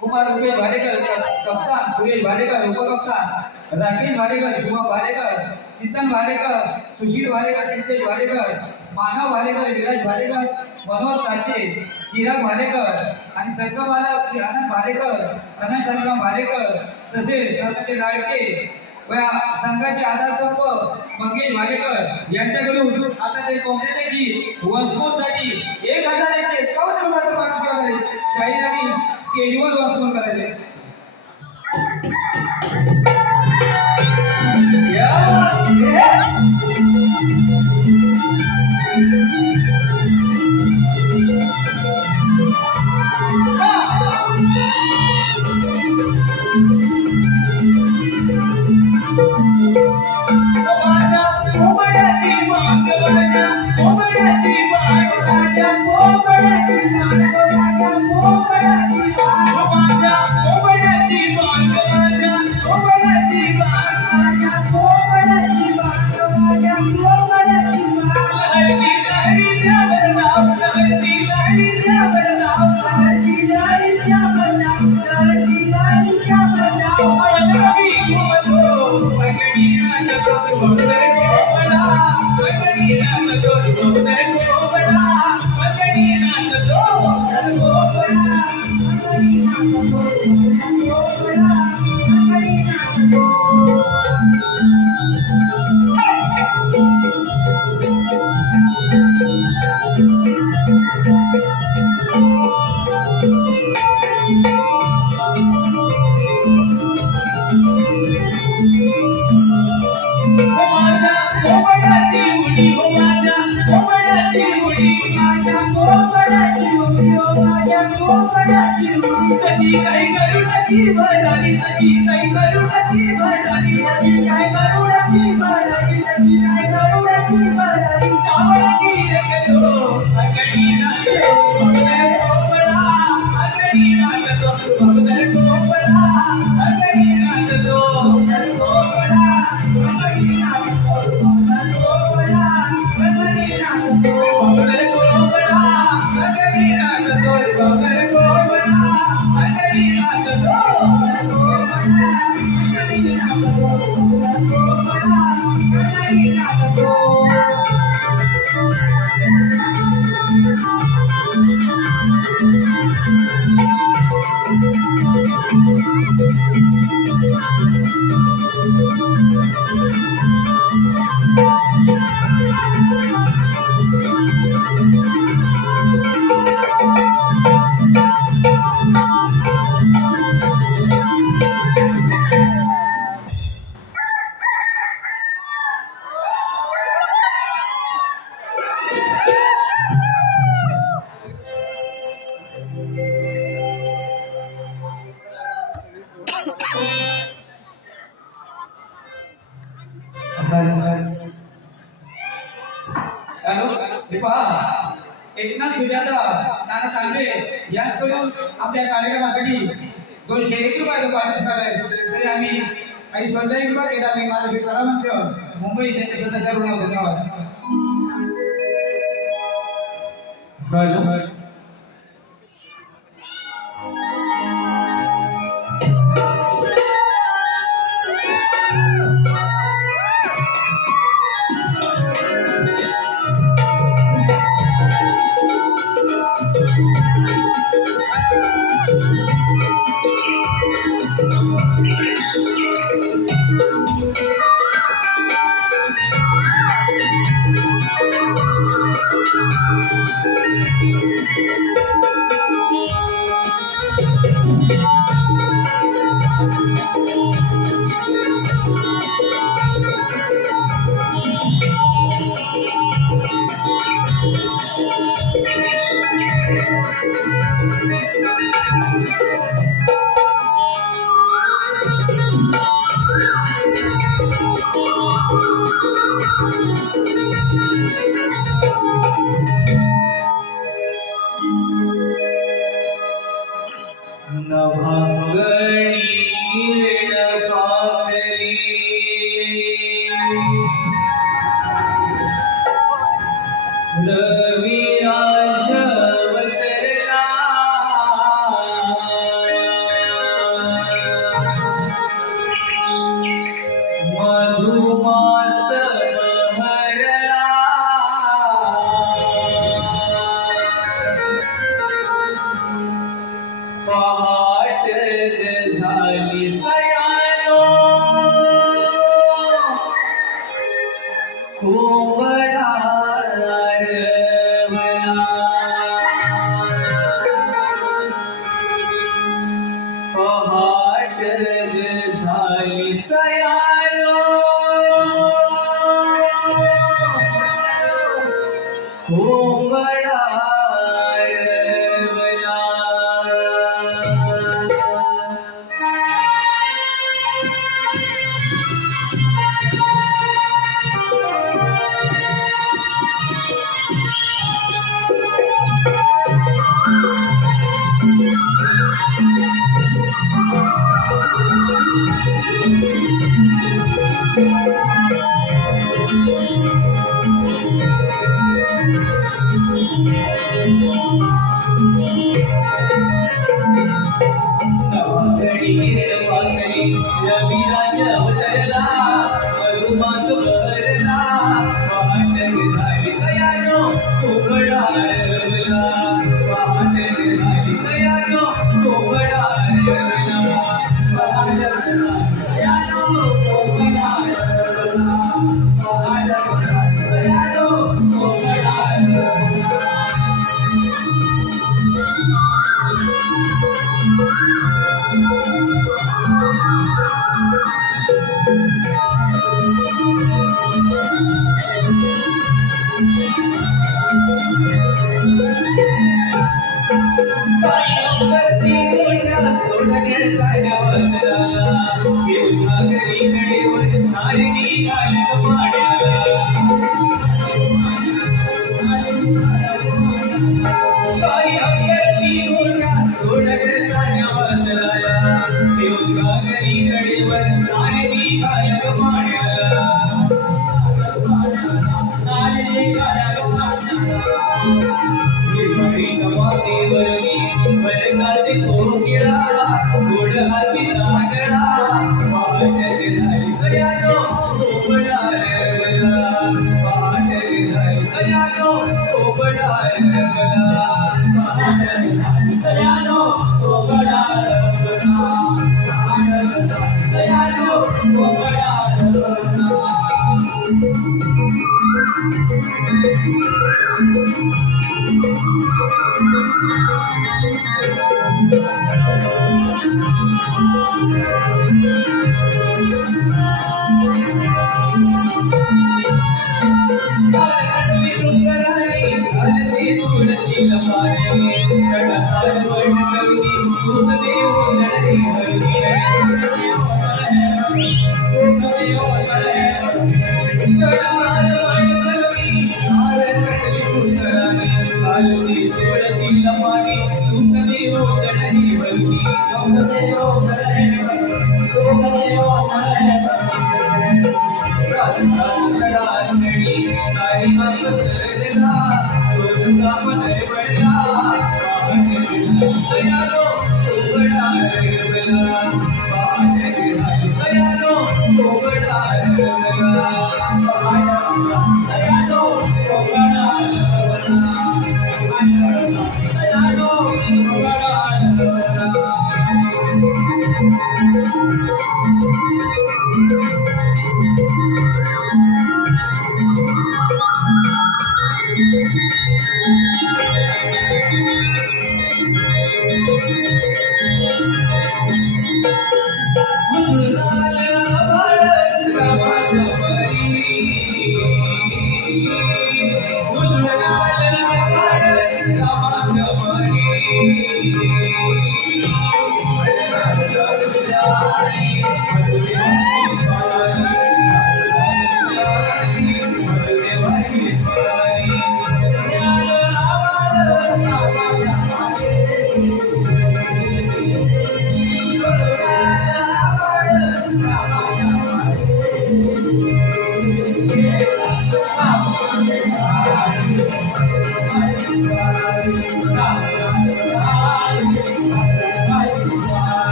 कुमार रुपेश भालेकर, कप्तान सुरेश भालेकर, उपकप्तान राकेश भालेकर, शुभम भालेकर, चिंतन भालेकर, सुशील भालेकर, सिद्धेश भालेकर, मानव भालेकर, विराज भालेकर, मनोज साचे, चिराग भालेकर आणि संघमालक श्री आनंद भालेकर, अनंत चंद्रराव भालेकर तसेच सर्वांचे लाडके व संघाचे आधारस्तंभ मंगेश भालेकर यांच्याकडून आता ते कोणत्याही गीत वसमोसाठी 1051 रुपये शाहीर आणि स्टेजवर वसूल करायचे. Come on. सजी काही करू नकी भरारी सजी काही करू नकी भरारी सजी काय करू नकी भरारी सजी काय करू नकी भरारी कावळगी रगतो अगडी नागतो भगदर कोपडा अगडी नागतो भगदर कोपडा अगडी नागतो भगदर कोपडा अगडी नागतो भगदर कोपडा अगडी नागतो भगदर कोपडा अगडी नागतो भगदर कोपडा अगडी नागतो अगडी नागतो भगदर कोपडा अगडी नागतो हॅलो दीपा एकनाथ सुजाता नाना तांबे याच करून आमच्या कार्यक्रमासाठी 201 रुपये पाठवून झाले तरी आम्ही काही स्वतःही कृपा केला नाही माझ्या कलामंच मुंबई त्यांचे स्वतः सर्व धन्यवाद हॅलो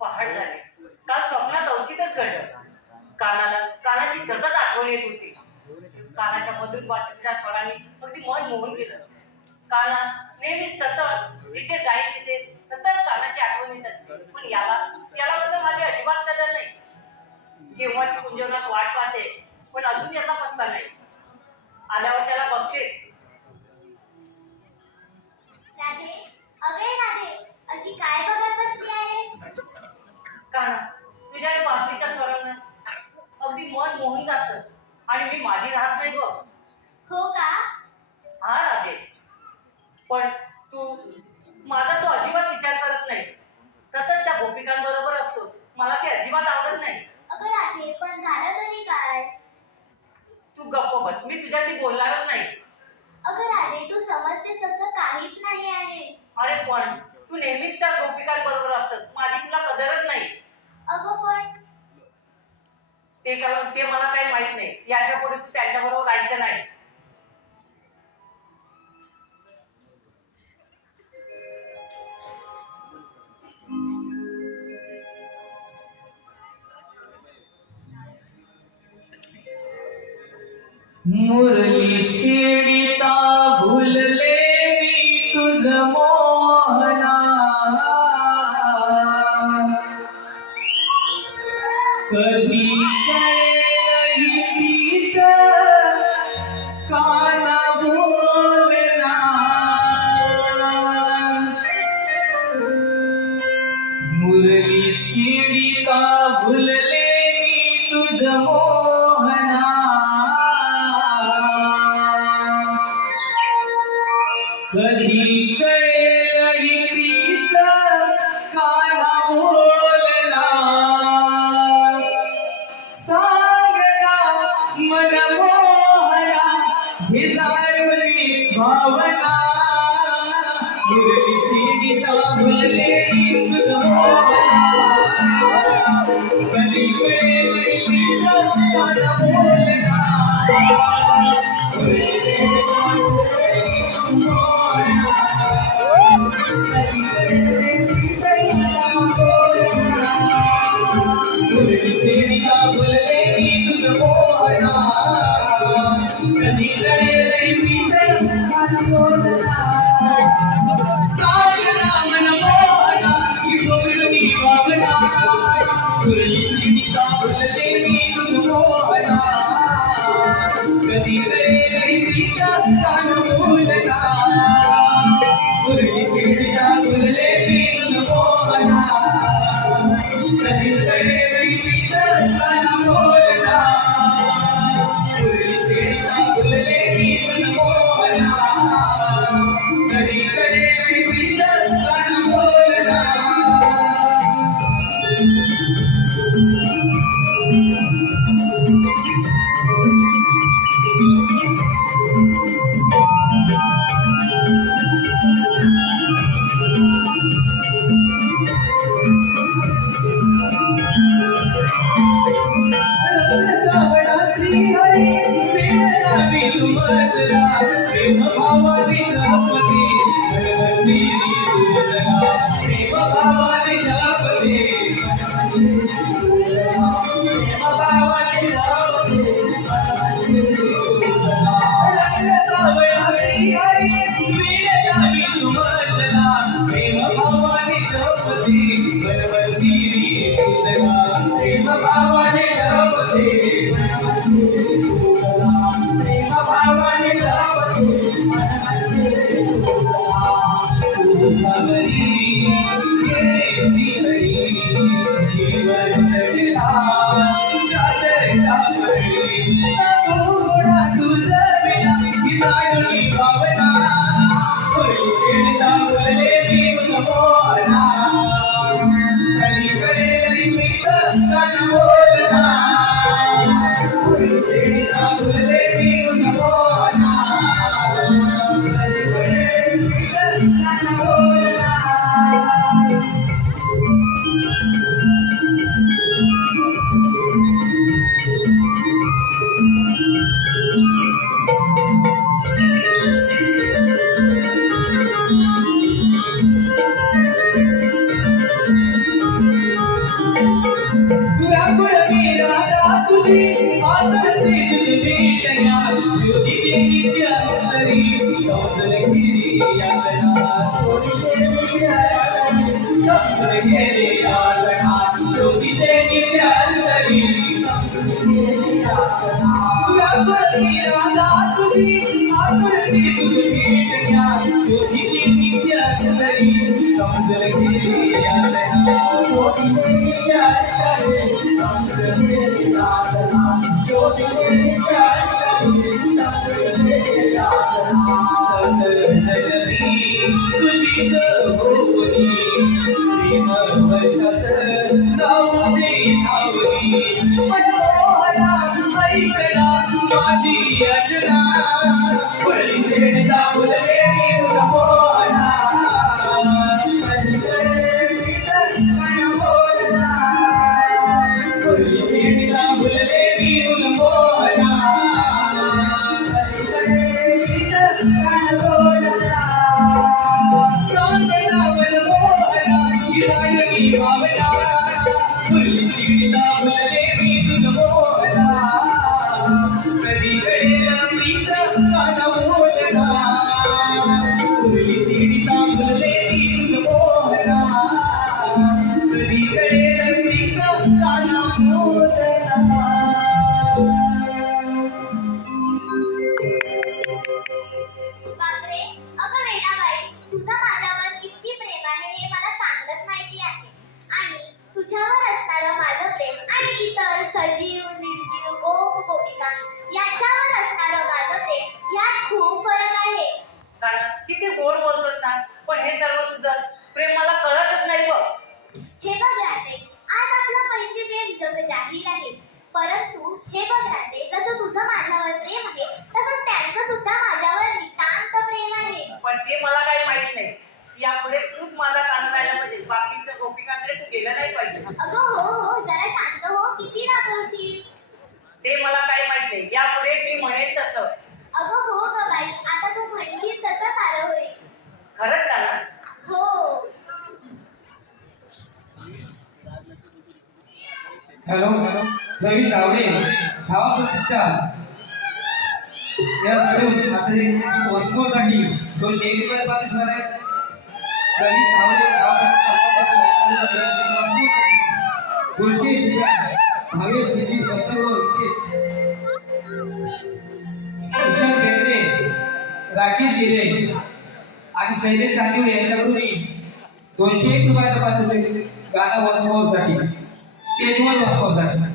पहाट झाली. काल स्वप्नात अवचितच घडलं. कानाची सतत आठवण येत होती. कानाच्या मधुर वाचनाच्या स्वराने अगदी मन मोहून गेलं. काना नेहमी सतत जिथे जाईल तिथे सतत कानाची आठवण येतात. पण याला बद्दल माझी अजिबात कदर नाही. केव्हाची कुंजवनात वाट पाहते, पण अजून याचा पत्ता नाही. आल्यावर त्याला बघतेस. राधे, अगे राधे, अशी काय बघत बसली आहेस? काना, तुझ्या या बासरीच्या स्वरांना अगदी मन मोहून जातं आणि मी माझी राहत नाही बघ. हो का? हा राधे, पण माझा तो अजिबात विचार करत नाही. सतत त्या गोपिकांबरोबर असतो. मला ते अजिबात आवडत नाही. अगं राधे, पण झालं तरी काय? तू गप्प बस, मी तुझ्याशी बोलणारच नाही. अगं राधे, तू समजतेस तसं काहीच नाही आहे. अरे पण तू नेहमीच त्या गोपिकांबरोबर असतं. माझी तुला कदरच नाही. अगं पण ते मला काही माहित नाही. याच्या पुढे तू त्यांच्याबरोबर राहायचं नाही. मुरली छेडिता भुलले मी तुझ मोहना, कधी कळेलही तीच काना बोलना. मुरली छेडिता भुलले मी तुझ मोहना, कधी कळेलही तीच काना बोलना. सांगना मन मोहना भिजारुनी भावना, मुरली छेडिता भुलले मी तुझ मोहना, कधी कळेलही तीच काना बोलना. समजला प्रेम भावाने जपते मनवंती तुझला प्रेम भावाने जपते प्रेम भावाने जपते मनवंती तुझला रंग सावळी हरी वीण लावी तुमजला प्रेम भावाने जपते मनवंती तुझला प्रेम भावाने जपते प्रेम भावाने जपते मनवंती तुझला हरी हरी जीवन रडला चाचरता पडली थोडा तुझा विना ही जाणली भावना होई खेळता बोलले मी मोहना कधी कडेली प्रीत कान बोलना होई खेळता बोलले मी मोहना कधी कडेली प्रीत कान बोलना व्याकुळ मी राधा तुझी आदरते तुझी तया ज्योतीचे नित्य अंतरी सौंदर गिरी यातना ज्योतीचे नित्य अंतरी सौंदर गिरी यातना ज्योतीचे नित्य अंतरी व्याकुळ मी राधा तुझी आदरते तुझी तया ज्योतीचे नित्य अंतरी सौंदर गिरी यातना ज्योतीचे नित्य अंतरी बापरे, अगं वेडाबाई, तुझं माझ्यावर किती प्रेम आहे हे मला चांगलंच माहिती आहे. आणि तुझ्यावर असणारं माझं प्रेम आणि इतर सजीव, निर्जीव, गोप, गोपिका यांच्यावर असणारं माझं प्रेम यात खूप फरक आहे. कारण किती गोड बोलतोस ना, पण हे सर्व तुझं प्रेम मला कळतच नाही बघ. हे बघ राहते, आज आपलं मैत्री प्रेम जग जाहीर आहे. परंतु हे बघ राहते, जसं तुझं माझ्यावर प्रेम आहे तसंच त्यांचं सुद्धा माझ्यावर नितांत प्रेम आहे. पण ते मला काही माहित नाही. यापुढे तूच माझा कान राहायला पाहिजे, बाकीच्या गोपिकांकडे तू गेला नाही पाहिजे. अगं हो, जरा शांत हो, किती रागवशील. ते मला काही माहित नाही. यापुढे मी म्हणेन तसं. अगं हो ग बाई, आता तू म्हणशील तसं सारं होईल. खरंच का ना? हो. हॅलो प्रवीण गावडे छावा प्रतिष्ठान या सगळं आता वॉचकोसाठी 201 रुपये पाठवणार आहे. प्रवीण गावडे छावा प्रतिष्ठान 200 रुपये भावे सुजी दत्तगो रितेश ईशान केंद्रे राकेश गिरे आणि शैलेश चांदिवळे यांच्याकडून 201 रुपयाचा पाठवले गाणं वॉचकोसाठी स्टेजवर वाजवण्यासाठी.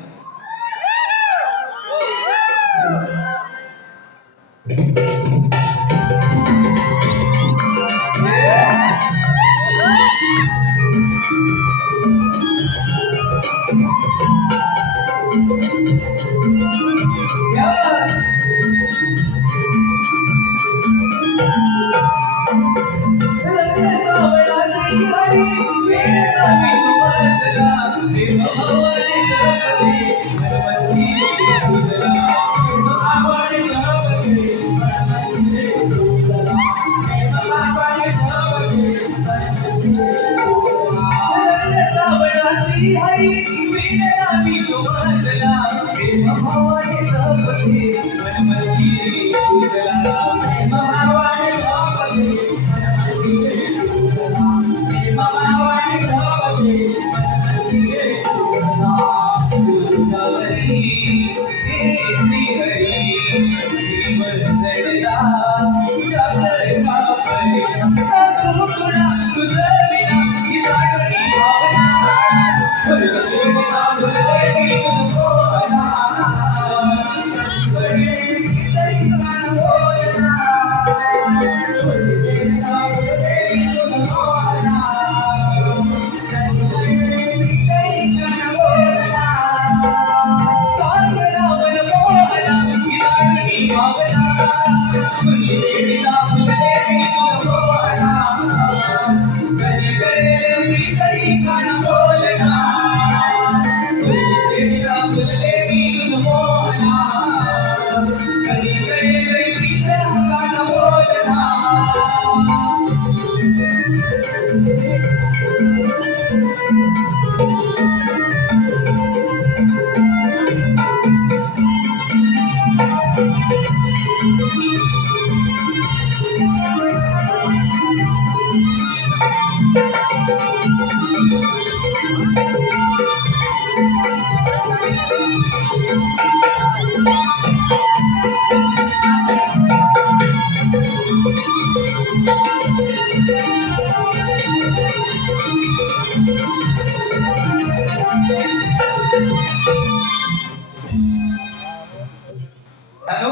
हॅलो,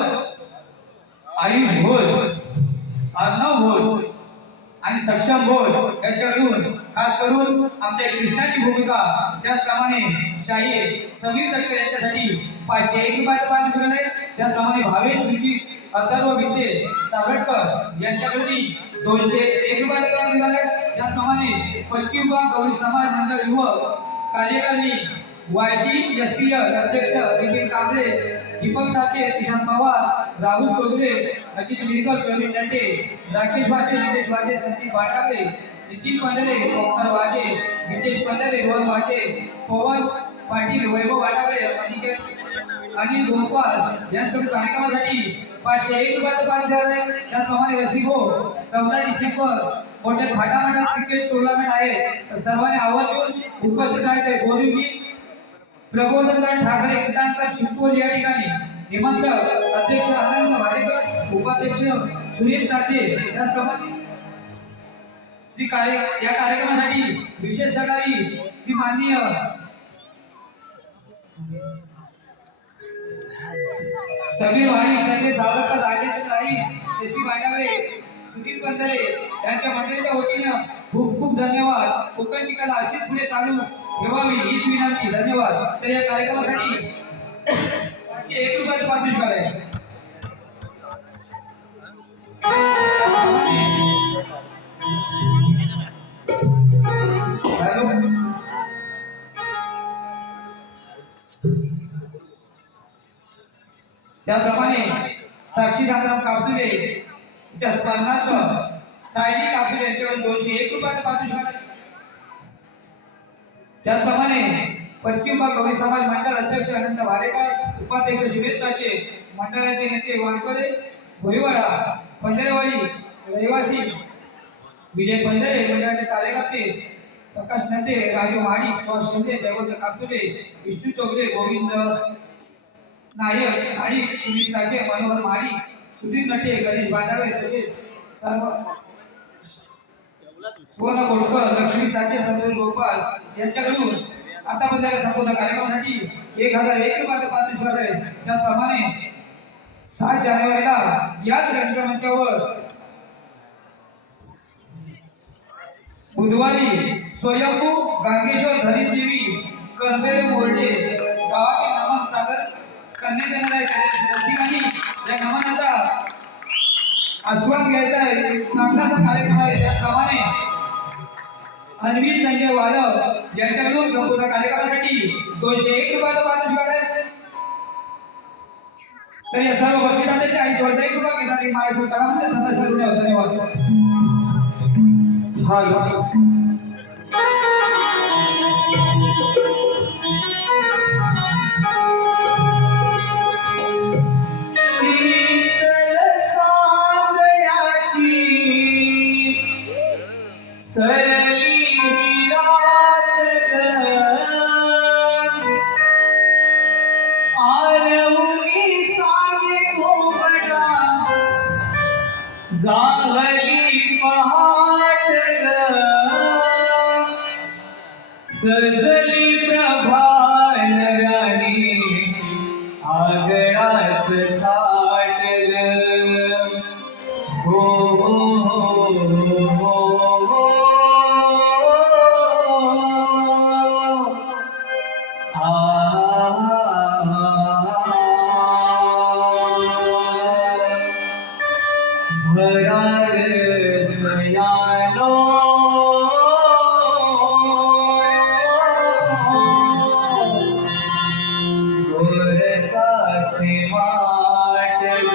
आयुष भोज, अर्णव भोज आणि सक्षम भोज यांच्याकडून खास करून आमच्या कृष्णाची भूमिका त्याचप्रमाणे शाहीर समीर तटकर यांच्यासाठी 501 रुपयाचं पारितोषिक आहे. त्याचप्रमाणे भावेश सुजित अथर्व विद्ये सावरकर यांच्याकडून 201 रुपयाचं पारितोषिक आहे. त्याचप्रमाणे पश्चिम बंगाल गौरी समाज मंडळ युवक कार्यकारिणी वायजी एसपी अध्यक्ष नितीन कांबळे, दीपक साचे, किशन पवार, राहुल चौधरी, अजित मिरकर, प्रवीण नटे, राकेश वाजे, नितेश वाजे, संदीप बाटावले, नितीन पंधरे, डॉक्टर वाजे, नितेश पंधरे, रोहन वाजे, पवन पाटील, वैभव बाटावले, अनिल गोपाल यांच्याकडून कार्यक्रमासाठी 501 रुपयाचं पारितोषिक आहे. त्याचप्रमाणे रसिको 14 डिसेंबर मोठ्या थाटामाटात क्रिकेट टुर्नामेंट आहे, तर सर्वांनी आवर्जून उपस्थित राहायचे. गोविंदी प्रबोधनकार ठाकरे कीर्तनकर शिवपोल या ठिकाणी निमंत्रक अध्यक्ष आनंद वाडेकर, उपाध्यक्ष सुनील चाचे. त्याचप्रमाणे या कार्यक्रमासाठी विशेष सहकारी श्री माननीय समीर वाणी, संजय सावरकर, राजेश ताई, शशी बांडावे, सुनील पंधरे यांच्या मंडळीच्या वतीनं खूप खूप धन्यवाद. कोकणची कला अशीच पुढे चालू ठेवावी हीच विनंती. धन्यवाद. तर या कार्यक्रमासाठी 501 रुपयाचं पारितोषिक आहे. त्याप्रमाणे साक्षी संग्राम कापडुले यांच्या स्मरणार्थ सायली कापडुले यांच्याकडून 201 रुपयाचं पारितोषिक आहे. त्याचप्रमाणे पश्चिम भाग गौरी समाज मंडळ अध्यक्ष अनंत भालेकर, उपाध्यक्ष सुरेश चाचे, मंडळाचे नेते वानकडे भोईवाडा पंधरेवाडी रहिवासी विजय पंधरे, मंडळाचे कार्यकर्ते प्रकाश नटे, राजू महाडिक, सुहास शिंदे, जयवंत कापडुले, विष्णू चौधरी, गोविंद नायक नाईक, सुनील चाचे, मनोहर महाडिक, सुधीर नटे, गणेश भांडावे तसेच सर्व सुवर्ण गोडकर, लक्ष्मी चाचे, संतोष गोपाल यांच्याकडून आतापर्यंत संपूर्ण कार्यक्रमासाठी 1001 रुपयाचं पारितोषिक आहे. त्याचप्रमाणे 7 जानेवारीला याच रंगमंचावर बुधवारी स्वयंभू गांगेश्वर धनित देवी करंबेले मोर्टे गावातील नमन सादर करण्यात येणार आहे. रसिकांनी या नमनाचा आस्वाद घ्यायचा आहे. चांगलासा कार्यक्रम आहे. त्याप्रमाणे अन्वी संजय वालव यांच्याकडून संपूर्ण कार्यक्रमासाठी 201 रुपयाचं पारितोषिक आहे. तर या सर्व बक्षिसासाठी 101 रुपये घेतात. माझ्या तळामध्ये सदस्य धन्यवाद. हा आरवणी सांगे कोंबडा जाहली पहाट सजली प्रभान राणी आगळात थाट हो भरार सयानो गोरसाचे वाटल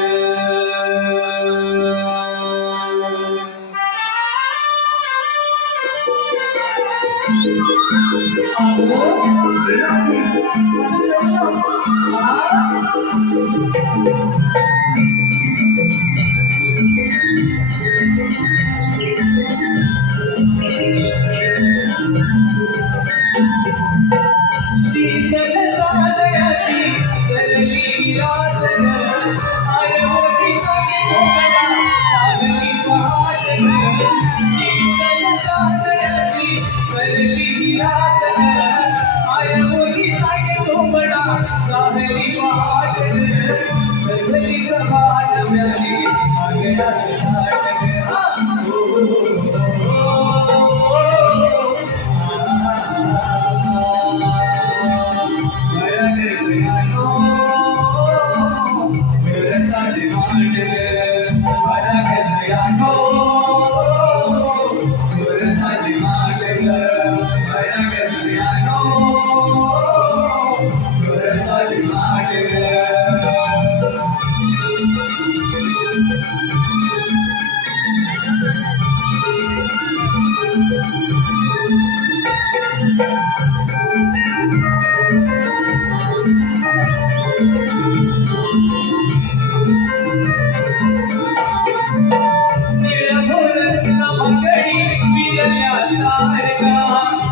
शीतल चादराची सरली रात आरवती सांगे कोंबडा जाहली पहाट शीतल चादराची सरली रात आरवती सांगे कोंबडा जाहली पहाट सजली प्रभात व्याली आगळात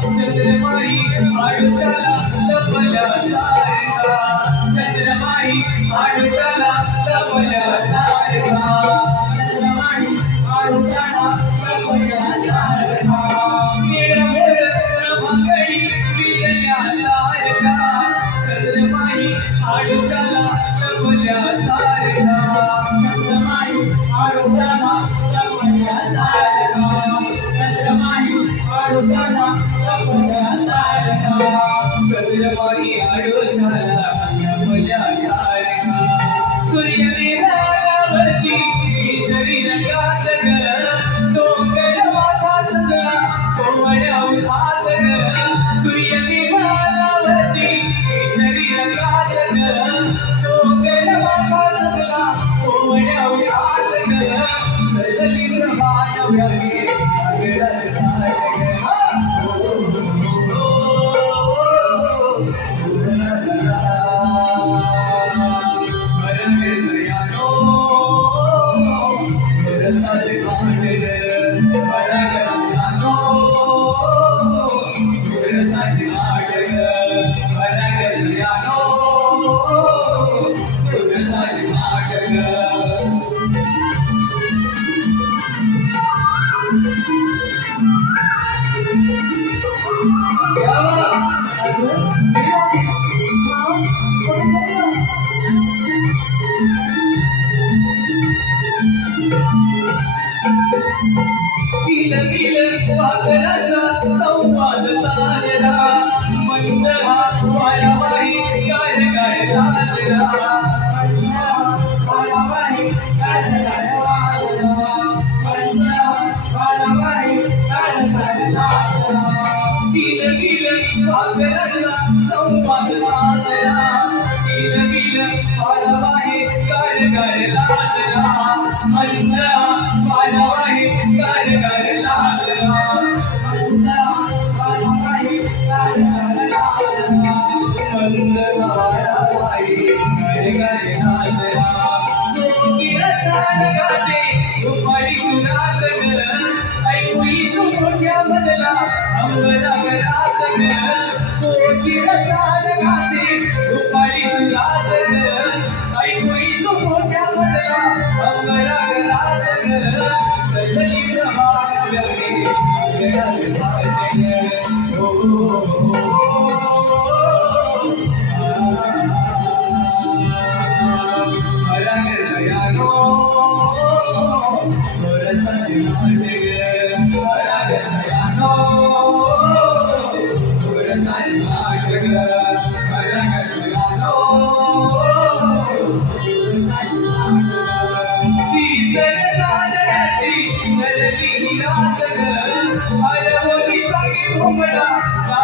चंद्रमाई आडुशाला लपल्या सारखा चंद्रमाई आडुशाला लपल्या सारखा चंद्रमाई आडुशाला लपल्या सारखा निळभोर भांगडी विजल्या सारखा चंद्रमाई आडुशाला लपल्या सारखा चंद्रमाई आडुशाला लपल्या सारखा चंद्रमाई आडुशाला चंद्रमाई आडोशाला लपल्या सारखा सूर्यदेवावरती शरीर गात डोंगर माथा सजला कोवड्यावर हात सूर्यदेवावरती शरीर गात डोंगर माथा सजला कोवड्यावर हात सजली प्रभात व्याली आगळात थाट वाकराचा संवाद साजरा मंडळा वारावाही गाय गाय लाजरा वारावाही गाय गाय लाजरा मंडळा वारावाही गाय गाय लाजरा गिल गिल वाकराचा संवाद साजरा गिल गिल वारावाही गाय गाय लाजरा मंडळा वारावाही गाय गाय लाजरा बदला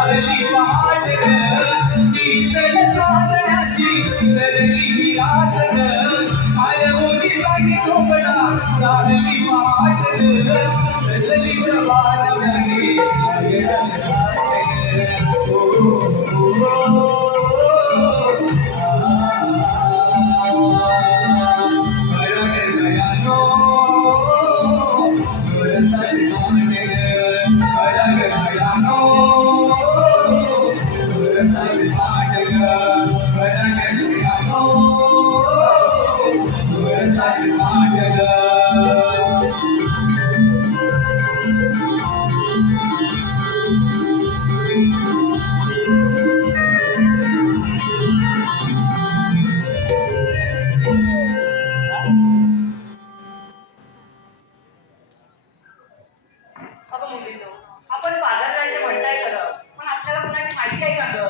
लागली पहाट ग शीतल चांदण्याची सरली रात ग आळवणी जागी झोपडा लागली पहाट ग सरली जवान लगे अगं मुलींनो, आपण बाजारात जायचं म्हणताय खरं, पण आपल्याला कोणाची माहिती आहे का गं?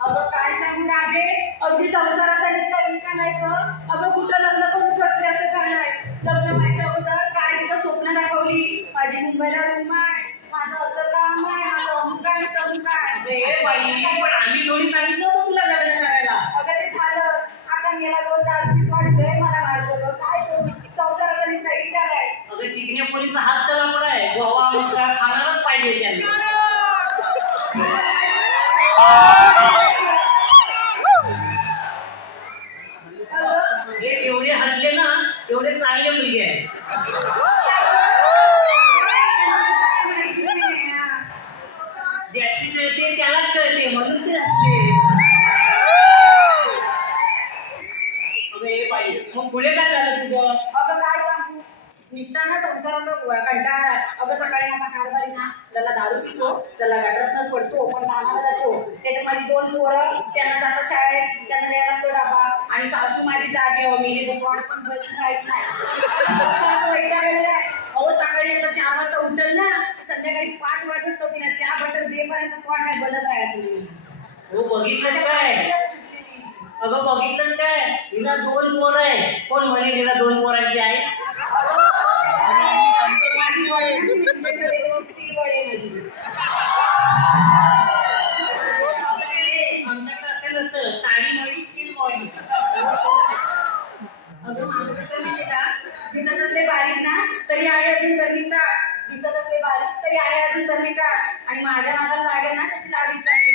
अगं काय सांगू राधे, अगदी संसाराचा निस्ता का नाही ग. अगं कुठं लग्न करून बसले असं झालंय. लग्न व्हायच्या अगोदर काय तिथं स्वप्न दाखवली, माझी मुंबईला रूम आहे, माझं असं काम आहे, माझं अमुक आहे तमुक आहे. अगं ये बाई, पण आम्ही थोडी सांगितलं होतं तुला लग्न करायला. अगं ते झालं, आता मेला रोज दारू पितो आणि लय मला मारतो. काय करू, संसाराचा निस्ता इटालाय. अगं चिकन्या पोरीचा हात तर लांबडा आहे, गोवा मुलगा खाणारच पाहिजे त्यांना. हे जेवढे हसले ना तेवढे चांगले मुलगे आहेत. ज्याची जळते त्यालाच कळते म्हणून ते हसले. अगं हे बाई, मग पुढे काय झालं तुझं? अगं काय सांगू, निसताना संसाराचा कंटाळा. अगं सकाळी माझा कारभारी ना त्याला दारू पितो, त्याला गटारात पडतो, पण कामाला जातो. त्याच्यात माझी 2 पोरं, त्यांना जातात शाळेत, त्यांना द्यायला लागतो डबा. आणि सासू माझी जागे मेलीचं तोंड पण बसून राहत नाही. अहो सकाळी आता 4 वाजता उठल ना, संध्याकाळी 5 वाजत होती ना, चहा बटर देपर्यंत तोंड काय बनत राहत. हो बघितलं काय? अगं बघितलं काय? हिला 2 पोरं आहे. कोण म्हणे हिला 2 पोरांची आहे? माझी वडे स्टील वडे माझी. आमच्याकडे असेल असतं ताडी मडी स्टील बॉडी. अगं माझं कसं माहिती का, दिसत असले बारीक ना तरी आहे अजून तरणीता, दिसत असले बारीक तरी आहे अजून तरणीता. आणि माझ्या नादाला लागेल ना त्याची लाडी चांगली.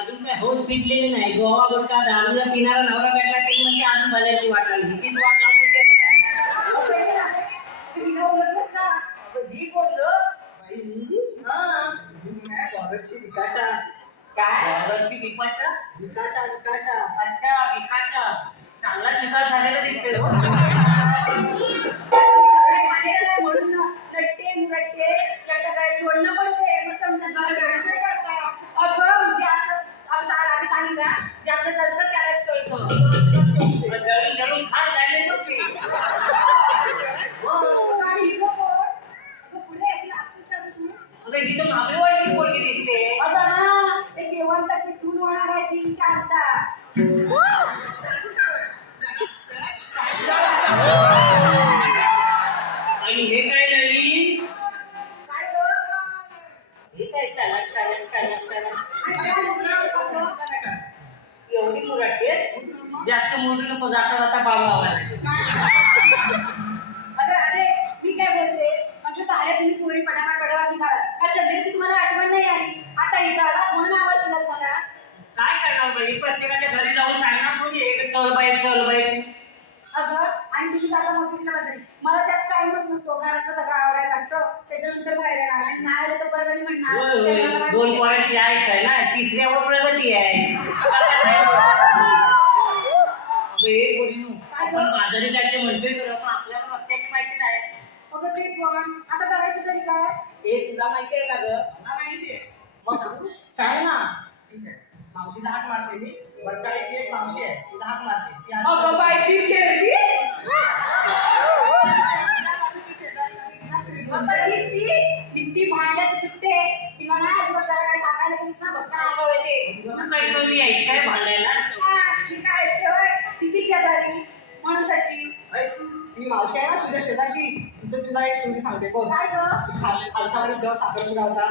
अजून काय हौस पिटलेली नाही. गोवा गुटखा दारूला पिणारा नवरा भेटला तरी म्हणजे अजून भल्याची वाट लागली. हिचीच वाट लागू देत काय? हिला ओळखलंस ना? अगं ही कोण गं? हा. काय डॉलरची बिपाशा? अच्छा बिपाशा. चांगलाच विकास झालेला दिसतोय हो. म्हणून ना लट्टे मुरट्टे चटकाची वळणं पडते मग समजत अगं म्हणजे असं आधी सांगितलं ज्याचं चालतं त्यालाच कळतं. जळून जळून खास झाले बघ मी. हो. आणि हिरो कोण? अगं पुढे अशी नाचतेस का तू? अगं ही तर मागेवाडीची पोरगी दिसते. अगं हा ते शेवंताची सून होणार आहे ती शांता. आणि हे काय नवीन? काय गं? हे काय टणक टणक टणक टणक. एवढी मुराटी आहे? जास्त मोजू नको, जाता जाता बाबा आवाज. अगं राधे मी काय बोलते, आमच्या साऱ्या तुम्ही पोरी पटापट निघाला. अच्छा त्याची तुम्हाला आठवण नाही आली, आता इथं आला म्हणून आवाज दिला मला. काय करणार बाई, प्रत्येकाच्या घरी जाऊन सांगणार थोडी आहे चल बाई चल बाई. अगं आणि तुम्ही जाता मोतीच्या बाजारी, मला त्यात टाइमच नसतो, घरातलं सगळं आवरायला लागतं, त्याच्यानंतर बाहेर येणार आणि नाही आलं तर परत आणि होय होय, म्हणणार 2 पोरांची आयुष आहे ना, तिसऱ्यावर प्रगती आहे. अगं एक बोलीनो, आपण बाजारी जायचे म्हणतोय खरं, पण आपल्याला रस्त्याची माहिती नाही. अगं तेच पण आता करायचं तरी काय? हे तुला माहिती आहे का गं? मला माहितीये. मग सांग ना. ठीक आहे. मावशीला हाक मारते मी. बरकाळीची एक मावशी आहे, तिला हाक मारते. ती आली. अगं बाई ती खेळली ती भांड्यात सुटते, तिला ना अजिबात जरा काय सांगायला गेलीस ना बघता अंगावर येते. तू काही कमी आहेस काय भांडायला? ती काय येते होय, तिची शेजारी म्हणून तशी. ऐक, ती मावशी आहे ना तुझ्या शेजारची, तिचं तुला एक स्टोरी सांगते बघ. काय ग खालच्याकडे जेव्हा साखरपुडा होता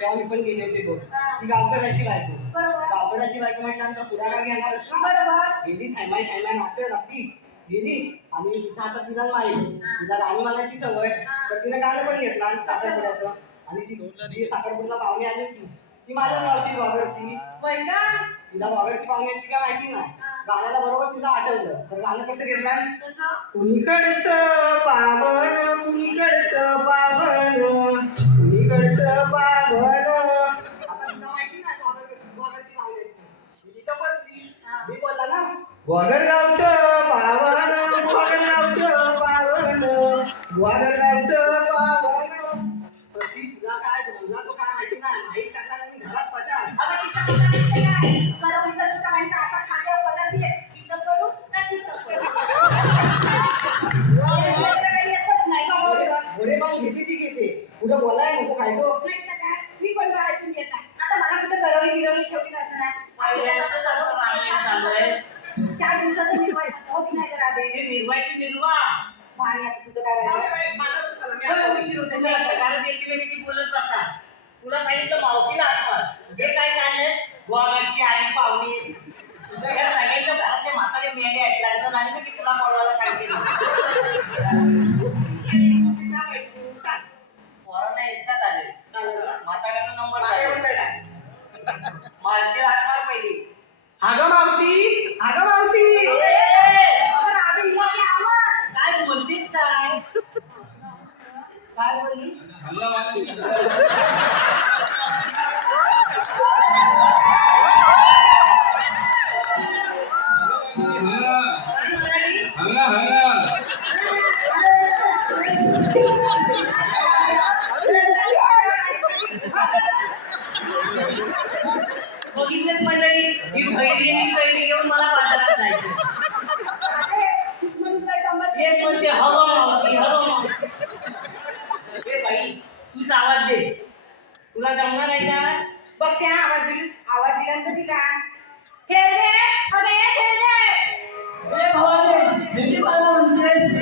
तेव्हा मी पण गेले होते बघ. ती गावकऱ्याची बायको. बरोबर गावकऱ्याची बायको म्हटल्यानंतर पुढाकार घेणारच ना. बरोबर गेली थांबाय नाचत लागती गेली आणि तिच्या हातात तिला माहीत तिला गाणी म्हणायची सवय तर तिने गाणं पण घेतलं आणि साखरपुड्याचं आणि ती जी साखरपुड्याला पाहुणे आली होती ती माझ्या गावची वागरची. बैठा तिला वागरची पाहुणे ती काय माहिती नाही. गाण्याला बरोबर तिला आठवलं तर गाणं कसं घेतलं कसं कुणीकडचं पावन कुणीकडचं पावन कुणीकडचं पावन. आता तिला माहिती नाही वागरची पाहुणे मी तिथं बसली मी बोलला ना वागरगावचं पावन वागरगावचं पावन वागरगावचं पावन. तशी तुला काय धंदा तो काय माहिती नाही माहीत टाकला आणि घरात पटाल. अगं तिचं कुठं माहिती काय करवलीचं तुझ्या माहिती आता खांद्यावर पगार दिले तिचं करू का तिचं करू काही येतच नाही बाबा एवढं. घोडे पाहून घेते ती घेते कुठं बोलाय नको काय तो. नाही तर काय मी पण बाहेरून येत नाही आता मला कुठं करवली गिरवली ठेवली नसतं ना पाहुण्याचं चालू रामायण चालू आहे. 4 दिवसाचं निर्वाह हो की नाही तर आधी हे निर्वायची निर्वा आणि आता तुझं काय करायचं मला उशीर होते तुम्ही प्रकारे एकमेकीशी बोलत बसता. तुला सांगितलं मावशीला हात मार हे काय काढलंय गोवागरची आणि पाहुणी या सगळ्यांच्या घरातले म्हातारे मेले आहेत लग्न झाले ना की तुला बोलवायला सांगते पोरांना इष्टात आले म्हाताऱ्यांना नंबर मावशी हात मार पहिली अगं मावशी अगं मावशी. आपण आधी इथे आवाज काय बोलतीस काय काय बोलली काय म्हणाली? बघितलेच मंडळी ही कैरी घेऊन मला बाजारात जायचं एक म्हणते हगो मावशी हगो मावशी. ए बाई तूच आवाज दे तुला जमणार नाही ना. बघ त्या आवाज दिल्यानंतर तिला खेळते अरे खेळते ए भावाले थेडी मला म्हणतेस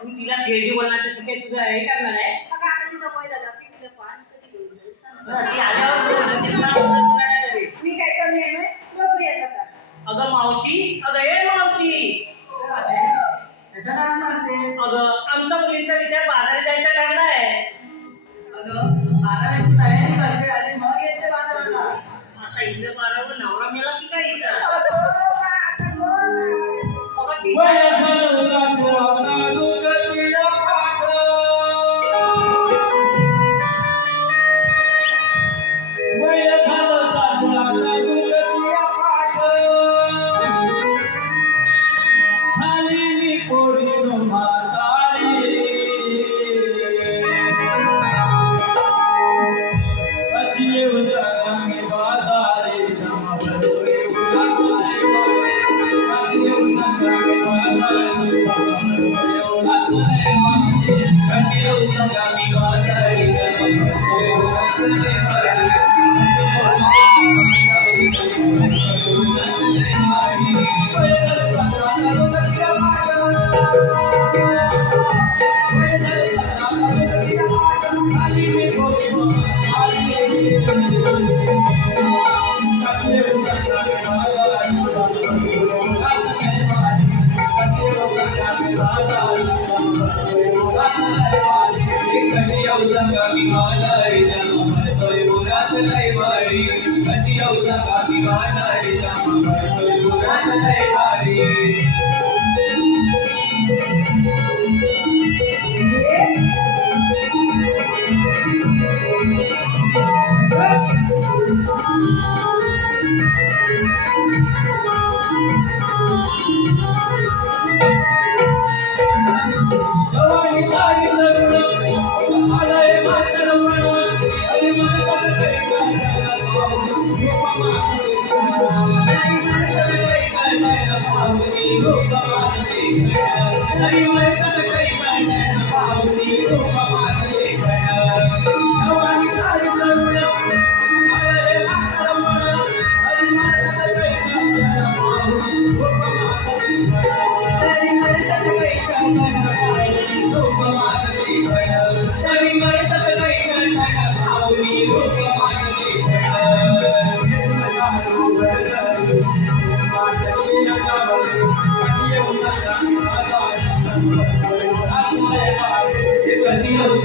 तू तिला थेडी बोलणार तर तू काय तुझं हे करणार आहे. अगं आता तिचं वय झालं मी तिला पान कधी घेऊन सांग ती आल्यावर बोल, ती सांगून तुला काय करेल. मी काय कमी आहे ना बघ याचा तर अगं मावशी अगं ए मावशी अगं आमचा मुलींचा विचार बाजारात जायचा ठरलाय. आता हिचं बारावं नवरा मेला की काय हिचा अगं तिच्या Thank you.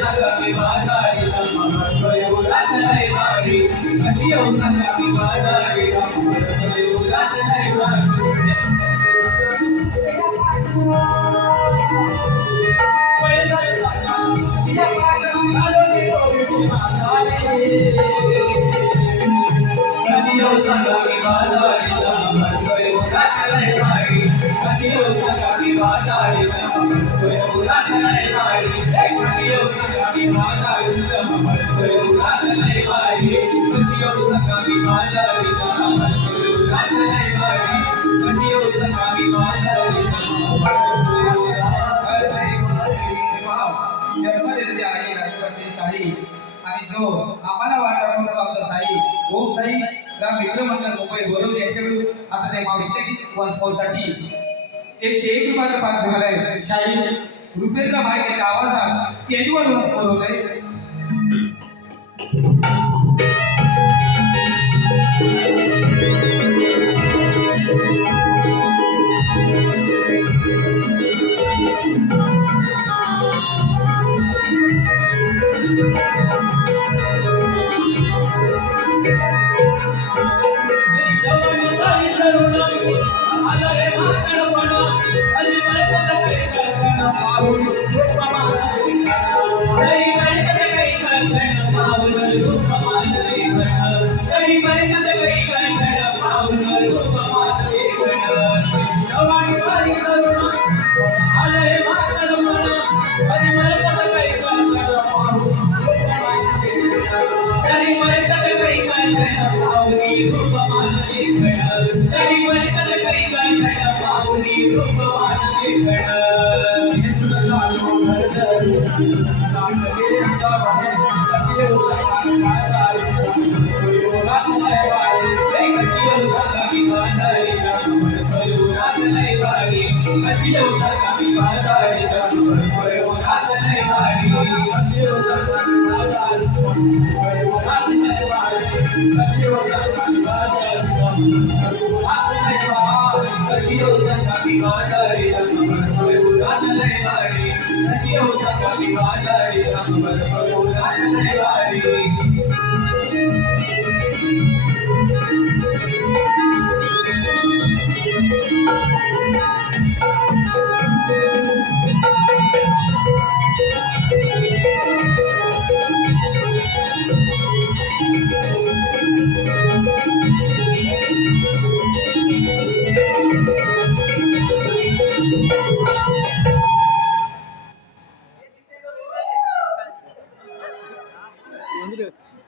सांगा मी बाजारीला म्हणतोय उरात लय भारी कशी येऊ सांगा मी बाजारीला म्हणतोय उरात लय भारी जन्मलेली आई राजवाची ताई आणि जो आम्हाला वाटा म्हणतो आमचा साई ओम साई राम मित्रमंडळ मुंबई बोलवले यांच्याकडून आता त्या मावशीची वंशसाठी 101 रुपयाचं पाच झालं आहे शाही रुपेरला माहितीच्या आवाजात स्टेजवर वंश बोलवलंय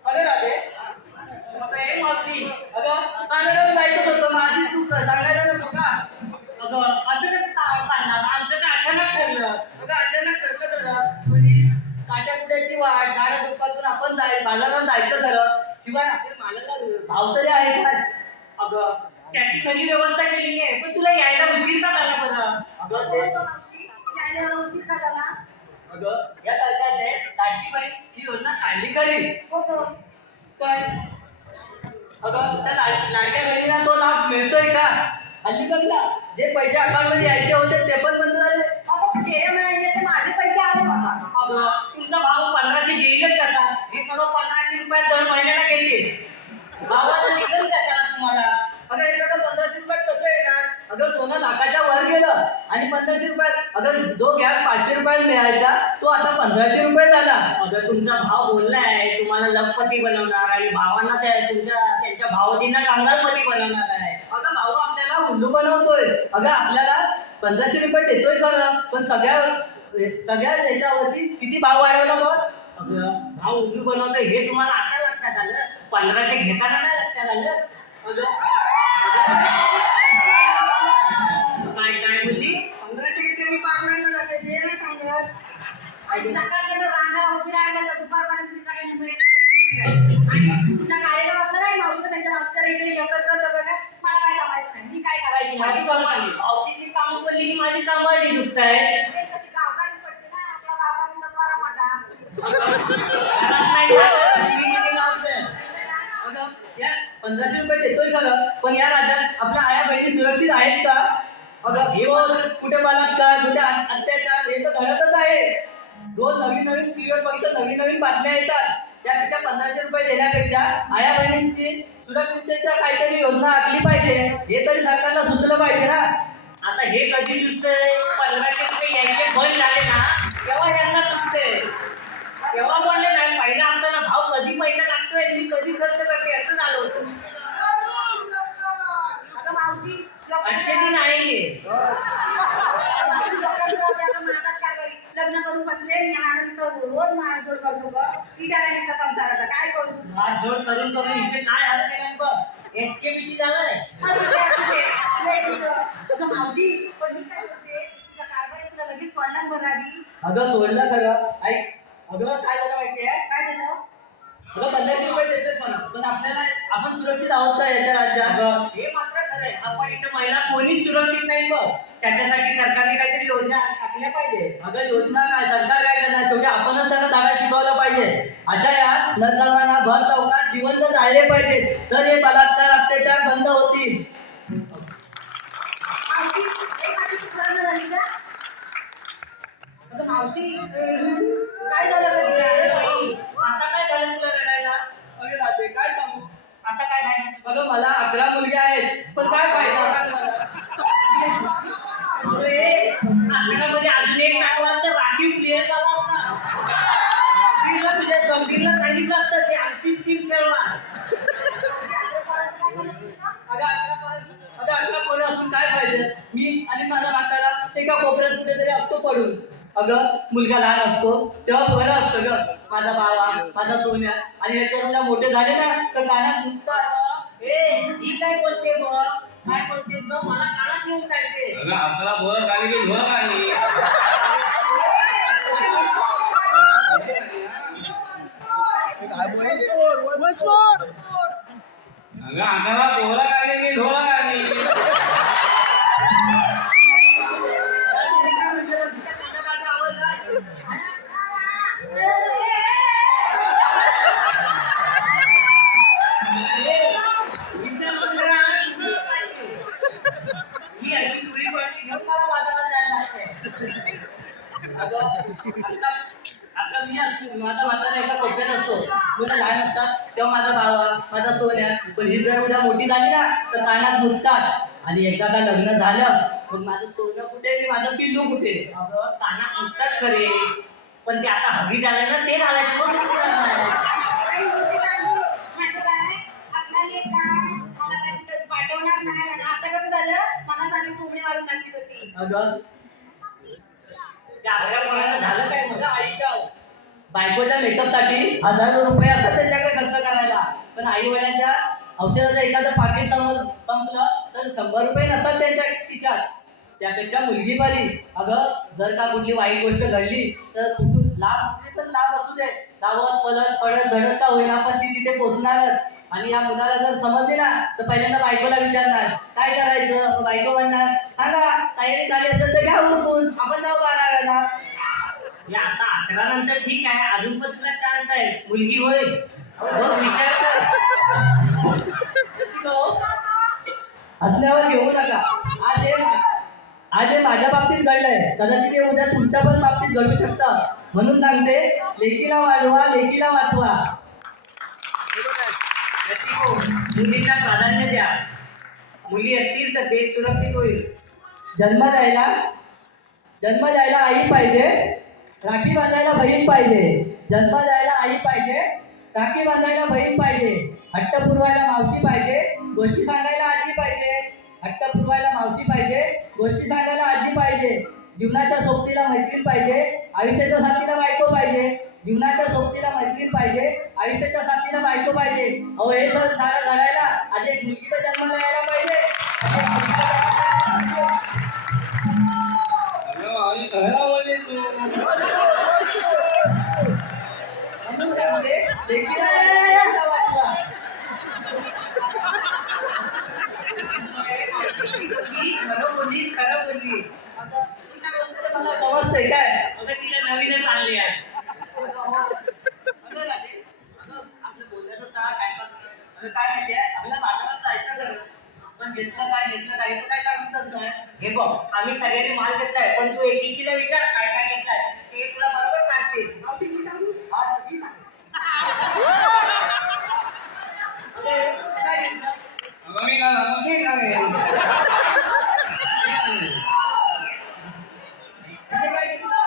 अगं राधे मावशी अगं आणायला जायचं होतं माझी तू सांगायला नको का अगं असं कसं सांगणार आमचं तर अचानक ठरलं अगं अचानक ठरलं झालं काट्या कुट्याची वाट झाडा दुपातून आपण बाजारात जायचं झालं शिवाय आपल्या मालाला भाव तरी आहे का अगं त्याची सगळी व्यवस्था केली नाही पण तुला यायला उशीर का झाला बरं अगं या सरकारने लाडकी बहीण ही योजना काढली खरी पण अगं त्या लाडक्या बहिणीला तो लाभ मिळतोय का हल्ली बघ ना जे पैसे अकाउंट मध्ये यायचे होते ते पण बंद झाले माझे पैसे आले मला अगं तुमचा भाऊ 1500 घेईलच कसा हे सर्व 1500 रुपयात दर महिन्याला गेले भावाला निघेल कशाला तुम्हाला अगं हे सगळं 1500 रुपयात कसं येणार अगं सोनं लाखाच्या वर गेलं आणि 1500 रुपयात अगं जो गॅस 500 रुपयाला मिळायचा तो आता 1500 रुपये झाला अगं तुमचा भाव बोललाय तुम्हाला लखपती बनवणार आणि भावांना त्यांच्या भावजींना कामगारपती बनवणार आहे अगं भाऊ आपल्याला उल्लू बनवतोय अगं आपल्याला 1500 रुपये देतोय खरं पण सगळ्या याच्यावरती किती भाव वाढवला मग अगं भाव उल्लू बनवतोय हे तुम्हाला आता लक्षात आलं 1500 घेताना नाही लक्षात आलं काय बोलली 1500 घेते मी 5 महिन्याला ते नाही सांगत आणि सकाळकडनं रांगा उभी राहायला दुपारपर्यंत तुम्ही सगळ्यांनी मिळायचं आणि तुमचा कार्यक्रम असला नाही मावशी त्यांच्या मास्तर इथे लवकर कर मला काय जमायचं नाही मी काय करायची माझी काम झाली अवतीतली कामं पडली की माझी कामाडी दुखत आहे कशी गावगाडी पडते ना आपल्या गावाकडचा द्वारा मोठा अगं या 1500 रुपये देतोय खरं पण या राज्यात आपल्या आया बहिणी सुरक्षित आहेत का अगं हे कुठे बलात्कार कुठे अत्याचार हे तर घडतच आहे रोज नवीन नवीन टीव्हीवर बघतो, नवीन नवीन बातम्या येतात. त्यापेक्षा 1500 रुपये देण्यापेक्षा आया बहिणींची सुरक्षिततेच्या काहीतरी योजना आखली पाहिजे. हे तरी सरकारला सुचलं पाहिजे ना. आता हे कधी सुचतंय? 1500 रुपये यायचे बंद झाले ना तेव्हा यांना सुचते. तेव्हा बोलले नाही, पहिला आपल्याला भाव कधी पैसा टाकतोय मी कधी खर्च करते असं झालं होतं. अगं मावशी अच्छे दिन आएंगे. लग्न करून बसले मी हा नुसतं रोज मारझोड करतो ग. विचारा नुसता संसाराचा काय करू. हात जोड करून करून हिचे काय हाल केले बघ. HK किती झालंय? अगं मावशी पण मी काय करते तुझ्या कारभारी तुला लगेच सोडणार बरं आधी. अगं सोडलं खरं. ऐक, अगं काय झालं माहितीये? काय झालं. अगं 1500 रुपये देते पण आपल्याला आपण सुरक्षित आहोत का याच्या राज्यात? अगं, हे मात्र खरं आहे. आपण इथं महिला कोणीच सुरक्षित नाही बघ. त्याच्यासाठी सरकारने काहीतरी योजना आखल्या पाहिजे. अगं योजना काय, सरकार काय करणार? शेवटी आपणच त्यांना धडा शिकवला पाहिजे. अशा या नरजमाना भर चौकात जिवंत जाळले पाहिजे, तर हे बलात्कार अत्याचार बंद होतील. मावशी एक आधी सुधारणा झाली का. अगं मावशी काय झालं ग तिला. आता काय झालं तुला रडायला? अगं राहते काय सांगू. आता काय नाही. अगं मला 11 मुलगे आहेत, पण काय फायदा सांग मला. अकरामध्ये अजून एक टाकला तर राखीव प्लेअर झाला होता. गंभीरला सांगितलं असतं ते आमचीच टीम खेळणार. अगं 11 पोरं असून काय पाहिजे. मी आणि माझा म्हातारा एका कोपऱ्यात कुठेतरी असतो पडून. अगं मुलगा लहान असतो तेव्हा बरं असतं ग. माझा बाबा, माझा सोन्या आणि हे करून मोठे झाले ना तर कानात दुखतात. ही काय बोलते बघ. काय बोलतेस बघ, मला कानात येऊन सांगते. अगं आपला वर आली की वर आली. अगं आकाला पोहला आली की ढोला आली. ही अशी पुरी पडली घेऊन मला बाजारात जायला लागते. आता मी असतो, माझा म्हातारा एका कोपऱ्यात असतो. मुलं लहान असतात तेव्हा माझा बाबा, माझा सोन्या. पण ही जर उद्या मोठी झाली ना तर कानात दुखतात. आणि एखादा लग्न झालं पण माझं सोनं कुठे आणि माझं पिल्लू कुठे. अगं कानात मुक्तात करे पण ते आता हवी झालंय ना ते घालायचं कोण मुक्तात नाही. काही गोष्टी सांगू माझं काय आपला लेक काय मला काय कुठं पाठवणार नाही. आणि आता कसं झालं मला साधी टोपणी मारून टाकली होती. अगं त्या अकरा पोरांचं झालं काय मग? माझ्या आईच्या बायकोच्या मेकअपसाठी हजारो रुपये असतात त्यांच्याकडे खर्च करायला. पण आई वडिलांच्या औषधाचं एखादं पाकिट संपलं तर 100 रुपये नसतात त्यांच्या खिशात. त्यापेक्षा मुलगी बरी. अगं जर का कुठली वाईट गोष्ट घडली तर कुठून लाभ कुठे पण लाभ असू दे, धावत पळत झडत का होईना पण ती तिथे पोहोचणारच. आणि या मुलाला जर समजली ना तर पहिल्यांदा बायकोला विचारणार काय करायचं. बायको म्हणणार सांगा तयारी झाली असेल तर घ्या उरकून, आपण जाऊ 12व्याला. हे आता 11 नंतर ठीक आहे, अजून पण तुला चान्स आहे. मुलगी होईल बघ, विचार कर. हसण्यावर घेऊ नका. आज हे माझ्या बाबतीत घडलंय, कदाचित हे उद्या तुमच्या पण बाबतीत घडू शकतं. म्हणून सांगते लेकीला वाढवा, लेकीला वाचवा. मुलींना प्राधान्य द्या. मुली असतील तर देश सुरक्षित होईल. जन्म द्यायला आई पाहिजे, राखी बांधायला बहीण पाहिजे. जन्म द्यायला आई पाहिजे, राखी बांधायला बहीण पाहिजे. हट्ट पुरवायला मावशी पाहिजे, गोष्टी सांगायला आजी पाहिजे. हट्ट पुरवायला मावशी पाहिजे, गोष्टी सांगायला आजी पाहिजे. जीवनाच्या सोबतीला मैत्रीण पाहिजे, आयुष्याच्या साथीला बायको पाहिजे. जीवनाच्या सोबतीला मैत्रीण पाहिजे, आयुष्याच्या साथीला बायको पाहिजे. अहो हे सर सारं घडायला आज एक मुलगी तर जन्माला यायला पाहिजे. अगं मावशी कळला बोलली तू. म्हणून सांगते लेकीला वाचवा, लेकीला वाचवा. खरं बोलली. आता ती काय बोलते ते मला समजतंय काय. अगं तिला नवीनच आणले आहे. अगं राधे, अगं आपलं बोलण्याचं सहा टाइमपास. अगं काय माहितीये आपल्याला बाजारात जायचं खरं पण घेतलं काय तर काय सांगतच नाही. हे बघ आम्ही सगळ्यांनी माल घेतलाय पण तू एकीला विचार काय काय घेतलाय ते तुला बरोबर सांगते. सांगते. मावशी मी सांगू हा, मी सांगू अगं, काय घेतलं? अगं मी काय सांगू ते काय तुम्ही काय घेतलं?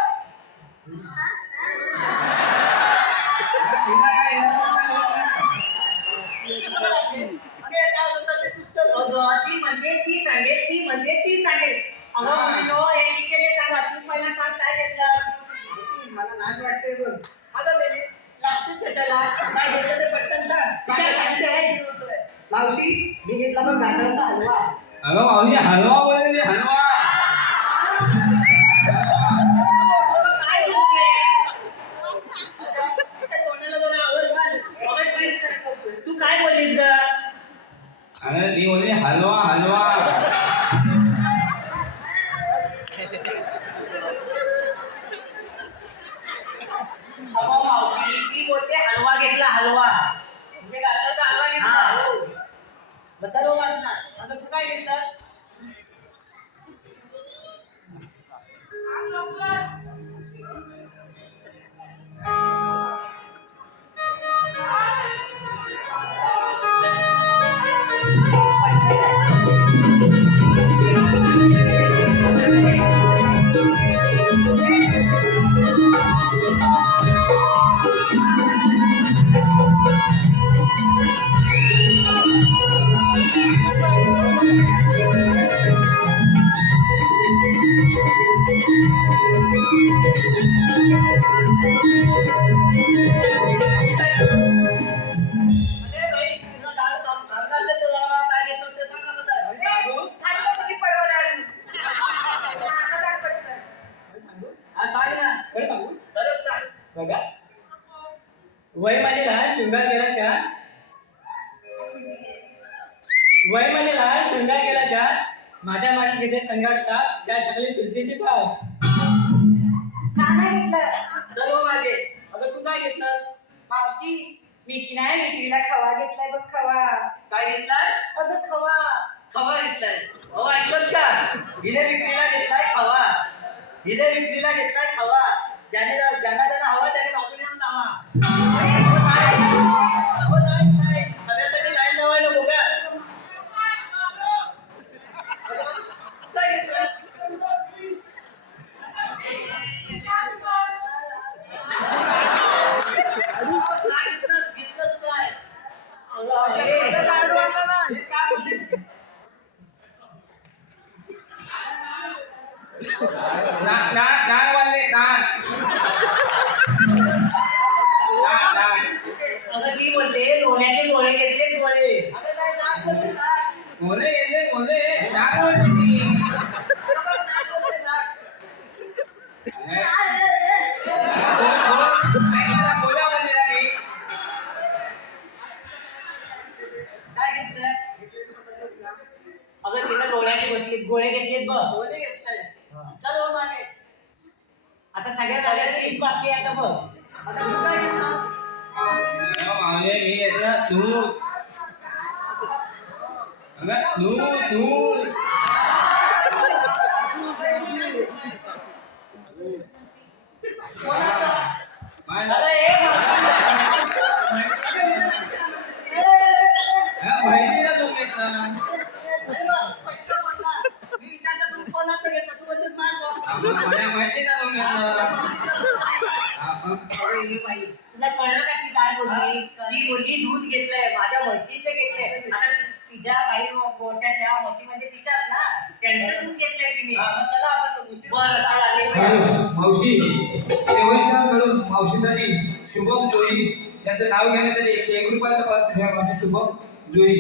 अगे, काय बोलतात ते नुसतं अगं, ती म्हणते ती सांगेल, ती म्हणते ती सांगेल. अगं हा. मुलींनो, हे ठीक आहे ते सांगा. तू पहिला सांग काय घेतलं? मावशी, मला लाज वाटते बघ अगं बेली, लागतेच त्याच्याला. काय घेतलं ते पटकन सांग. काय बोलतोय. मावशी मी घेतला बघ गाजराचा हलवा अगं माऊली हलवा बोलले हलवा काय बोलते? त्या तोंडाला जरा आवर घाल. अगं, काय करतोय? तू काय बोललीस ग? अगं ती बोलली हलवा हलवा अगं मावशी, ती बोलते हलवा घेतला हलवा. म्हणजे गाजराचा हलवा घेतला. हा. हो. बसा रो वाचला. अगं, तू काय घेतलं? अरे बाई, तुला दारू सांगा असेल तर जरा मला काय घेतलं ते सांगा बरं. सांगतो तुझी परवडालीस. आता सांग पटकन. हा, सांग ना. खरं सांगू खरंच सांग. बघा वय माझे लहान शृंगार केला छान वय माझे लहान शृंगार केला छान माझ्या मागे घेतले तंगाट ताप त्या टाकले तुळशीची पाव छान आहे घेतलं. सर्व मागे. अगं, तू काय घेतलं? मावशी विकी नाही विक्रीला खवा घेतलाय बघ खवा. काय घेतलास? अगं खवा. खवा घेतलाय. हो, ऐकलत का? हिने विक्रीला घेतलाय खवा. हिने विक्रीला घेतलाय खवा. ज्यांना हवा त्याने बाजूने येऊन लावा. हो, नाही. हो, नाही. खव्यासाठी लाईन लावायला नको का? अगं, काय घेतलं? काय घेतलंस काय? अगं, हे लाडू आणला ना. हे काय बोललीस? नाक वाजले नाक अगं ती बोलते लोण्याचे गोळे घेतले गोळे. अगं, नाही, नाक बोलते नाक. गोले घेतले गोले नाक बोलते ती अगं, नाक बोलते नाक. गोल्या बोललेला रे काय घेतलं? अगं तिनं लोण्याचे गोळे घेतलेत बघ. गोले घेतलाय. चल हो मागे. आता सगळ्यात तीच बाकी आहे आता बघ. आता तू काय घेतलं? मावले मी घेतला दूध अगं दूध कोणाचं? माझा अगं हे बहिणीला दूध घेतला अरे बा, पैसा बोलला. मी विचारलं तू कोणाचं घेतलं? तू म्हणतेस माझं. माझ्या बहिणीला दूध घेतला अगं ही बाई, तुला कळलं का ती काय बोलली? ती बोलली दूध घेतलंय माझ्या म्हशीचं घेतलंय. आता तिच्या काही गोट्या त्या म्हशी म्हणजे तिच्यात ना त्यांचं दूध घेतलंय तिने. हा, मग चला आपण उशीर बरं चला आले. हॅलो, मावशी सेवनस्टारकडून मावशीसाठी शुभम जोई यांचं नाव घेण्यासाठी 101 रुपयाचा पास तुझ्या मावशी शुभम जोई.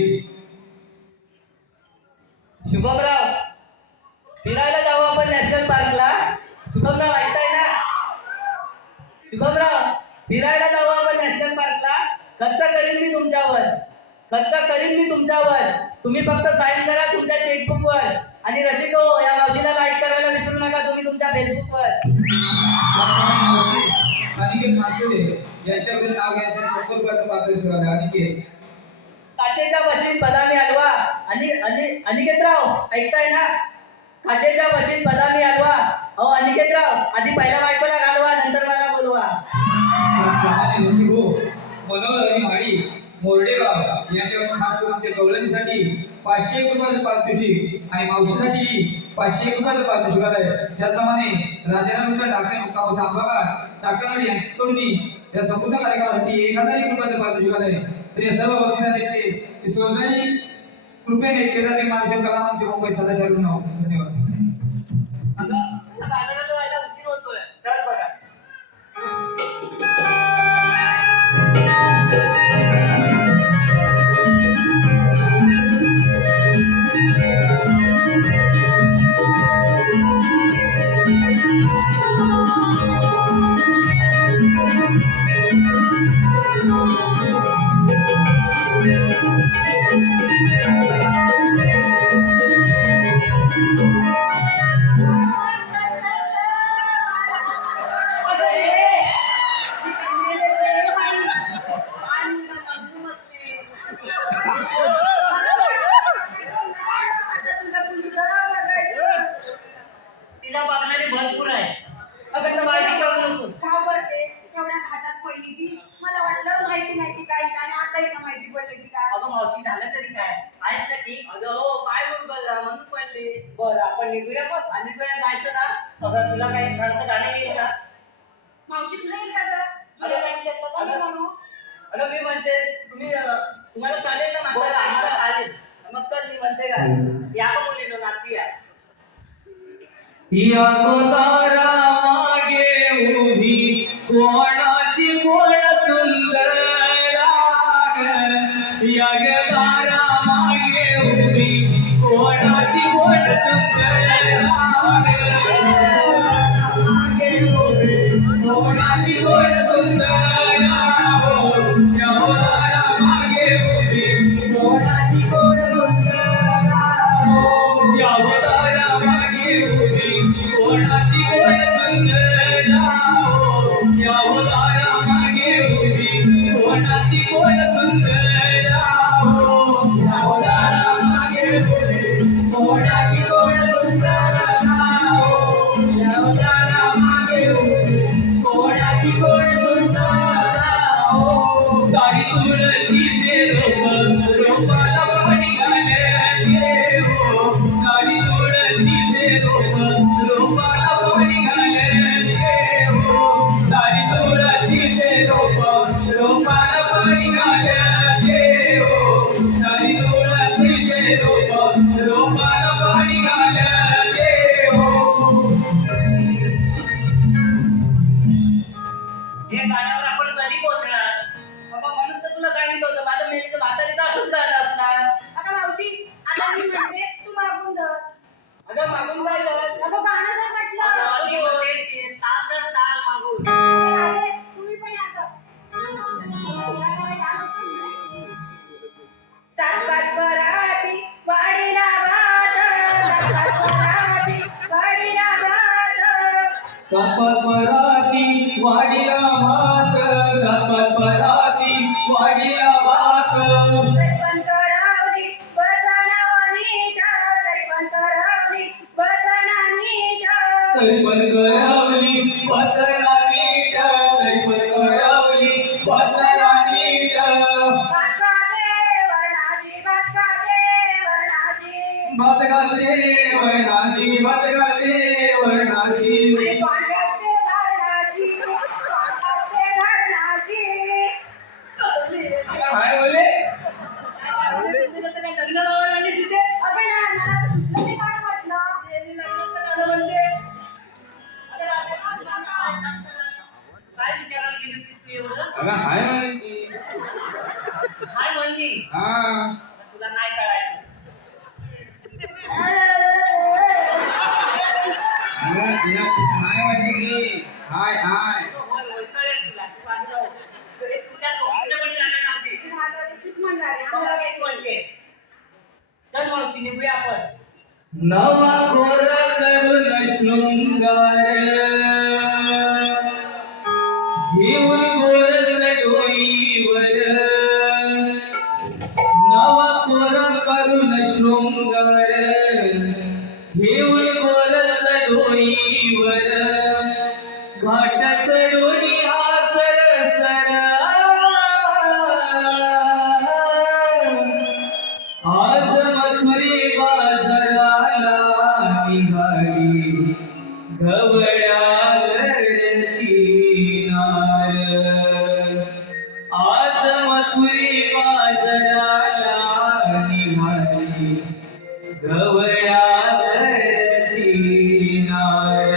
शुभमराव, फिरायला जाऊ आपण नॅशनल पार्कला. शुभमराव, ऐकताय ना? शुभमराव, फिरायला जाऊ आपण नॅशनल पार्कला. खर्च करीन मी तुमच्यावर. तुम्ही फक्त साईन करा तुमच्या चेकबुकवर. आणि रसिको, या मावशीला लाईक करायला विसरू नका तुम्ही तुमच्या फेसबुकवर. मावशी अनिकेत मासुडे यांच्याकडून नाव घेण्यासाठी 100 रुपयाचा पास तुझ्या अनिकेत. काचेच्या बशीत बदामी हलवा. अनिकेतराव, ऐकताय ना? काचेच्या बशीत बदामी हलवा. अहो अनिकेतराव, आधी पहिल्या बायकोला घालवा, नंतर मला बोलवा. बोलवा. त्याचप्रमाणे नरसिंह मनोहर आणि माळी मोर्डेगाव यांच्यावर खास करून ते गवळणीसाठी 501 रुपयाचं पारितोषिक आणि मावशीसाठी 501 रुपयाचं पारितोषिक आहे. त्याचप्रमाणे राजारामचा डाकणे मुक्काम आंबाघाट चाकणवाडी यांच्याकडून या संपूर्ण कार्यक्रमासाठी 1001 रुपयाचं पारितोषिक आहे. तर या सर्व बक्षिसांचे सहजाही कृपेने केदारी मानसिक कलामांचे मुंबई सदाचार धन्यवाद. अगं आता बाजाराला जायला उशीर होतोय. चल बघा. तिला बघणारे भरपूर आहे. अगं तू काळजी करू नको. का बरं एवढ्या हातात पडली ती मला वाटलं माहिती नाही ती काही आणि आता इथं माहिती पडली ती काय. अगं मावशी झालं तरी काय आहेस ना ठीक. अगं हो काय बोलला म्हणून पडली. बरं आपण निघूया पण. आणि काय जायचं ना. अगं तुला काही छानसं गाणं येईल का? मावशी तुला येईल का गं? तुला गाणी घेतलं का मी म्हणू? अगं मी म्हणते तुम्हाला चालेल ना माझं बरं आम्हाला ऐकता? चालेल. मग तर मी म्हणते काय या का मुलीनो नाचूया. या गोतारा मागे उभी कोणाची कोण सुंदर या गोतारा मागे उभी कोणाची कोण सुंदर मागे उभी कोणाची कोण सुंदर या गोतारा मागे उभी कोणाची कोण सुंदर या गोतारा मागे उभी कोणाची कोण सुंदर या उदारा मागे उभी कोणाची कोण सुंदर या उदारा मागे उभी कोणाची कोण सुंदर या उदारा मागे उभी कोणाची कोण सुंदर तारी तुळशीचे रोप रोपाला पाणी घालायचे हो तारी तुळशीचे रोप रोपाला पाणी घालायचे हो तारी तुळशीचे रोप रोपाला पाणी घालायचे हो तारी तुळशीचे रोप रोपाला पाणी घालायचे हो. हे गाण्यावर आपण कधी पोहोचणार? बाबा म्हणून तर तुला सांगितलं होतं माझं मेलीचं म्हातारीचं असंच झालं असणार. अगं मावशी आता मी म्हणते तू मागून धर. अगं मागून काय झालं. अगं गाणं जर म्हटलं आली होते ताल तर ताल मागून. आले, तुम्ही पण या गं. तिला जरा या गं. सात पाच बराती वाडीला भात सात पाच बराती वाडीला भात सातपात पराती वाडीला भात सातपात पराती वाडीला भात तरी पण करावली बसना नीट तरी पण करावली बसना नीट तरी पण करावली बसना नीट तरी पण करावली बसना नीट भात खाते वर्णाशी भात खाते वर्णाशी भात घालते वर्णाची भात घालते वर्णाची आणि तोंड असते धरणाशी तोंड असते धरणाशी काय बोले काय लग्न लावायला आली तिथे. अगं ना मला तर सुचलं ते गाणं म्हटलं त्यांनी लग्नाचं गाणं म्हणते. काय विचारायला गेली होतीस तू एवढं? अगं हाय म्हणे काय म्हणली? हा तुला नाही कळायचं. हाय म्हणजे की हाय हाय कळेल तुला. तू बाजूला हो. हे तुझ्या दोघींच्याकडे जाणार नव्हती. झालं ते तूच म्हणणार आहे. मला आम्हाला तेच म्हणते. चल मावशी निघूया आपण. नवा कोर तरुण शृंगार घेऊन गोरस डोईवर नवा कोर करुण शृंगार घेऊन गोरस डोईवर घाट चढून गवळ्यावरती नार.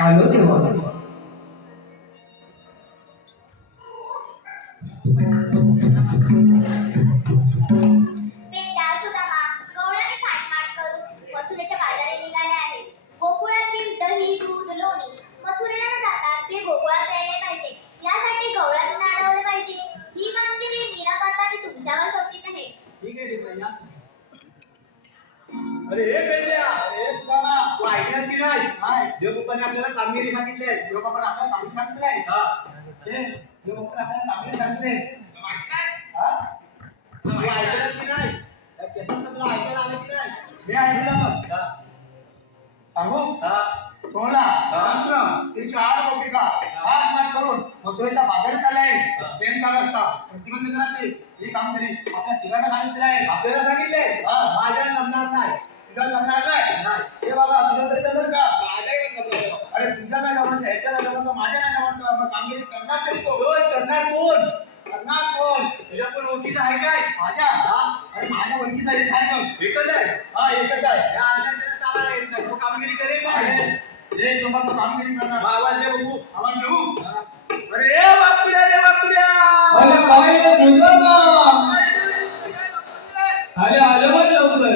आलो तेव्हा पेंड्या सुदामा गवळणी थाटमाट करून मथुरेच्या बाजारी निघाले आहेत. गोकुळातील दही दूध लोणी मथुरेला न जाता ते गोकुळात यायले अरे हे पेटल्या हे सुदामा तू ऐकलंस की नाही देवबापाने आपल्याला कामगिरी सांगितली आहे देवबापाने आपल्याला कामगिरी सांगितली आहे देवबापाने आपल्याला कामगिरी सांगितली तू ऐकलंस की नाही त्या केसांचं तुला ऐकायला आलं की नाही मी ऐकलं मग सांगू सोहळा शास्त्र तिची आड भौतिका आठ मात करून मथुरेच्या बाजारात आले आहे प्रेम चालवता प्रतिबंध करायचे हे काम तरी आपल्या तिघांना सांगितलं आहे आपल्याला सांगितले माझ्या जमणार नाही तुझ्या जमणार नाही हे बाबा तुझं तरी जमणार का अरे तुझ्या नाही जमत ह्याच्या नाही जमत माझ्या नाही जमत मग कामगिरी करणार तरी कोण करणार कोण तुझ्या कोण ओळखीचा आहे काय माझ्या अरे माझ्या ओळखीचा एक आहे मग एकच आहे एकच आहे या आज्ञाला चालायला येत नाही तो कामगिरी करेल काय एक नंबर तो कामगिरी करणार आवाज दे बघू आवाज देऊ अरे रे वाकुड्या अरे काय सुदामा अरे आलं बघ लवकर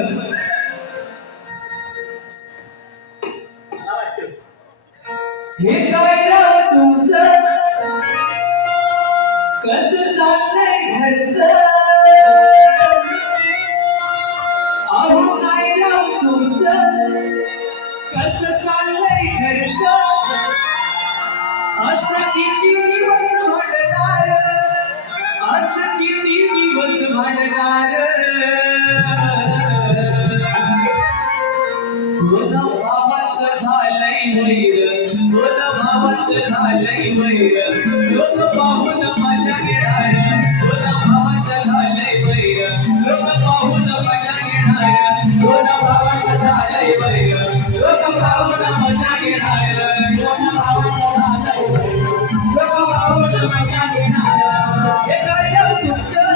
हे काय राव तुमचं कसं चाललंय घरचं अहो काय राव तुमचं कसं चाललंय घरचं असं किती दिवस भांडणार असं किती दिवस भांडणार दोन भावाचं झालंय वैर दोन भावाचं झालंय वैर लोक पाहून मजा घेणार दोन भावाचं झालंय वैर लोक पाहून मजा घेणार दोन भावाचं झालंय वैर लोक पाहून मजा घेणार दोन भावाचं झालंय वैर लोक पाहून मजा घेणार हे काय तुमचं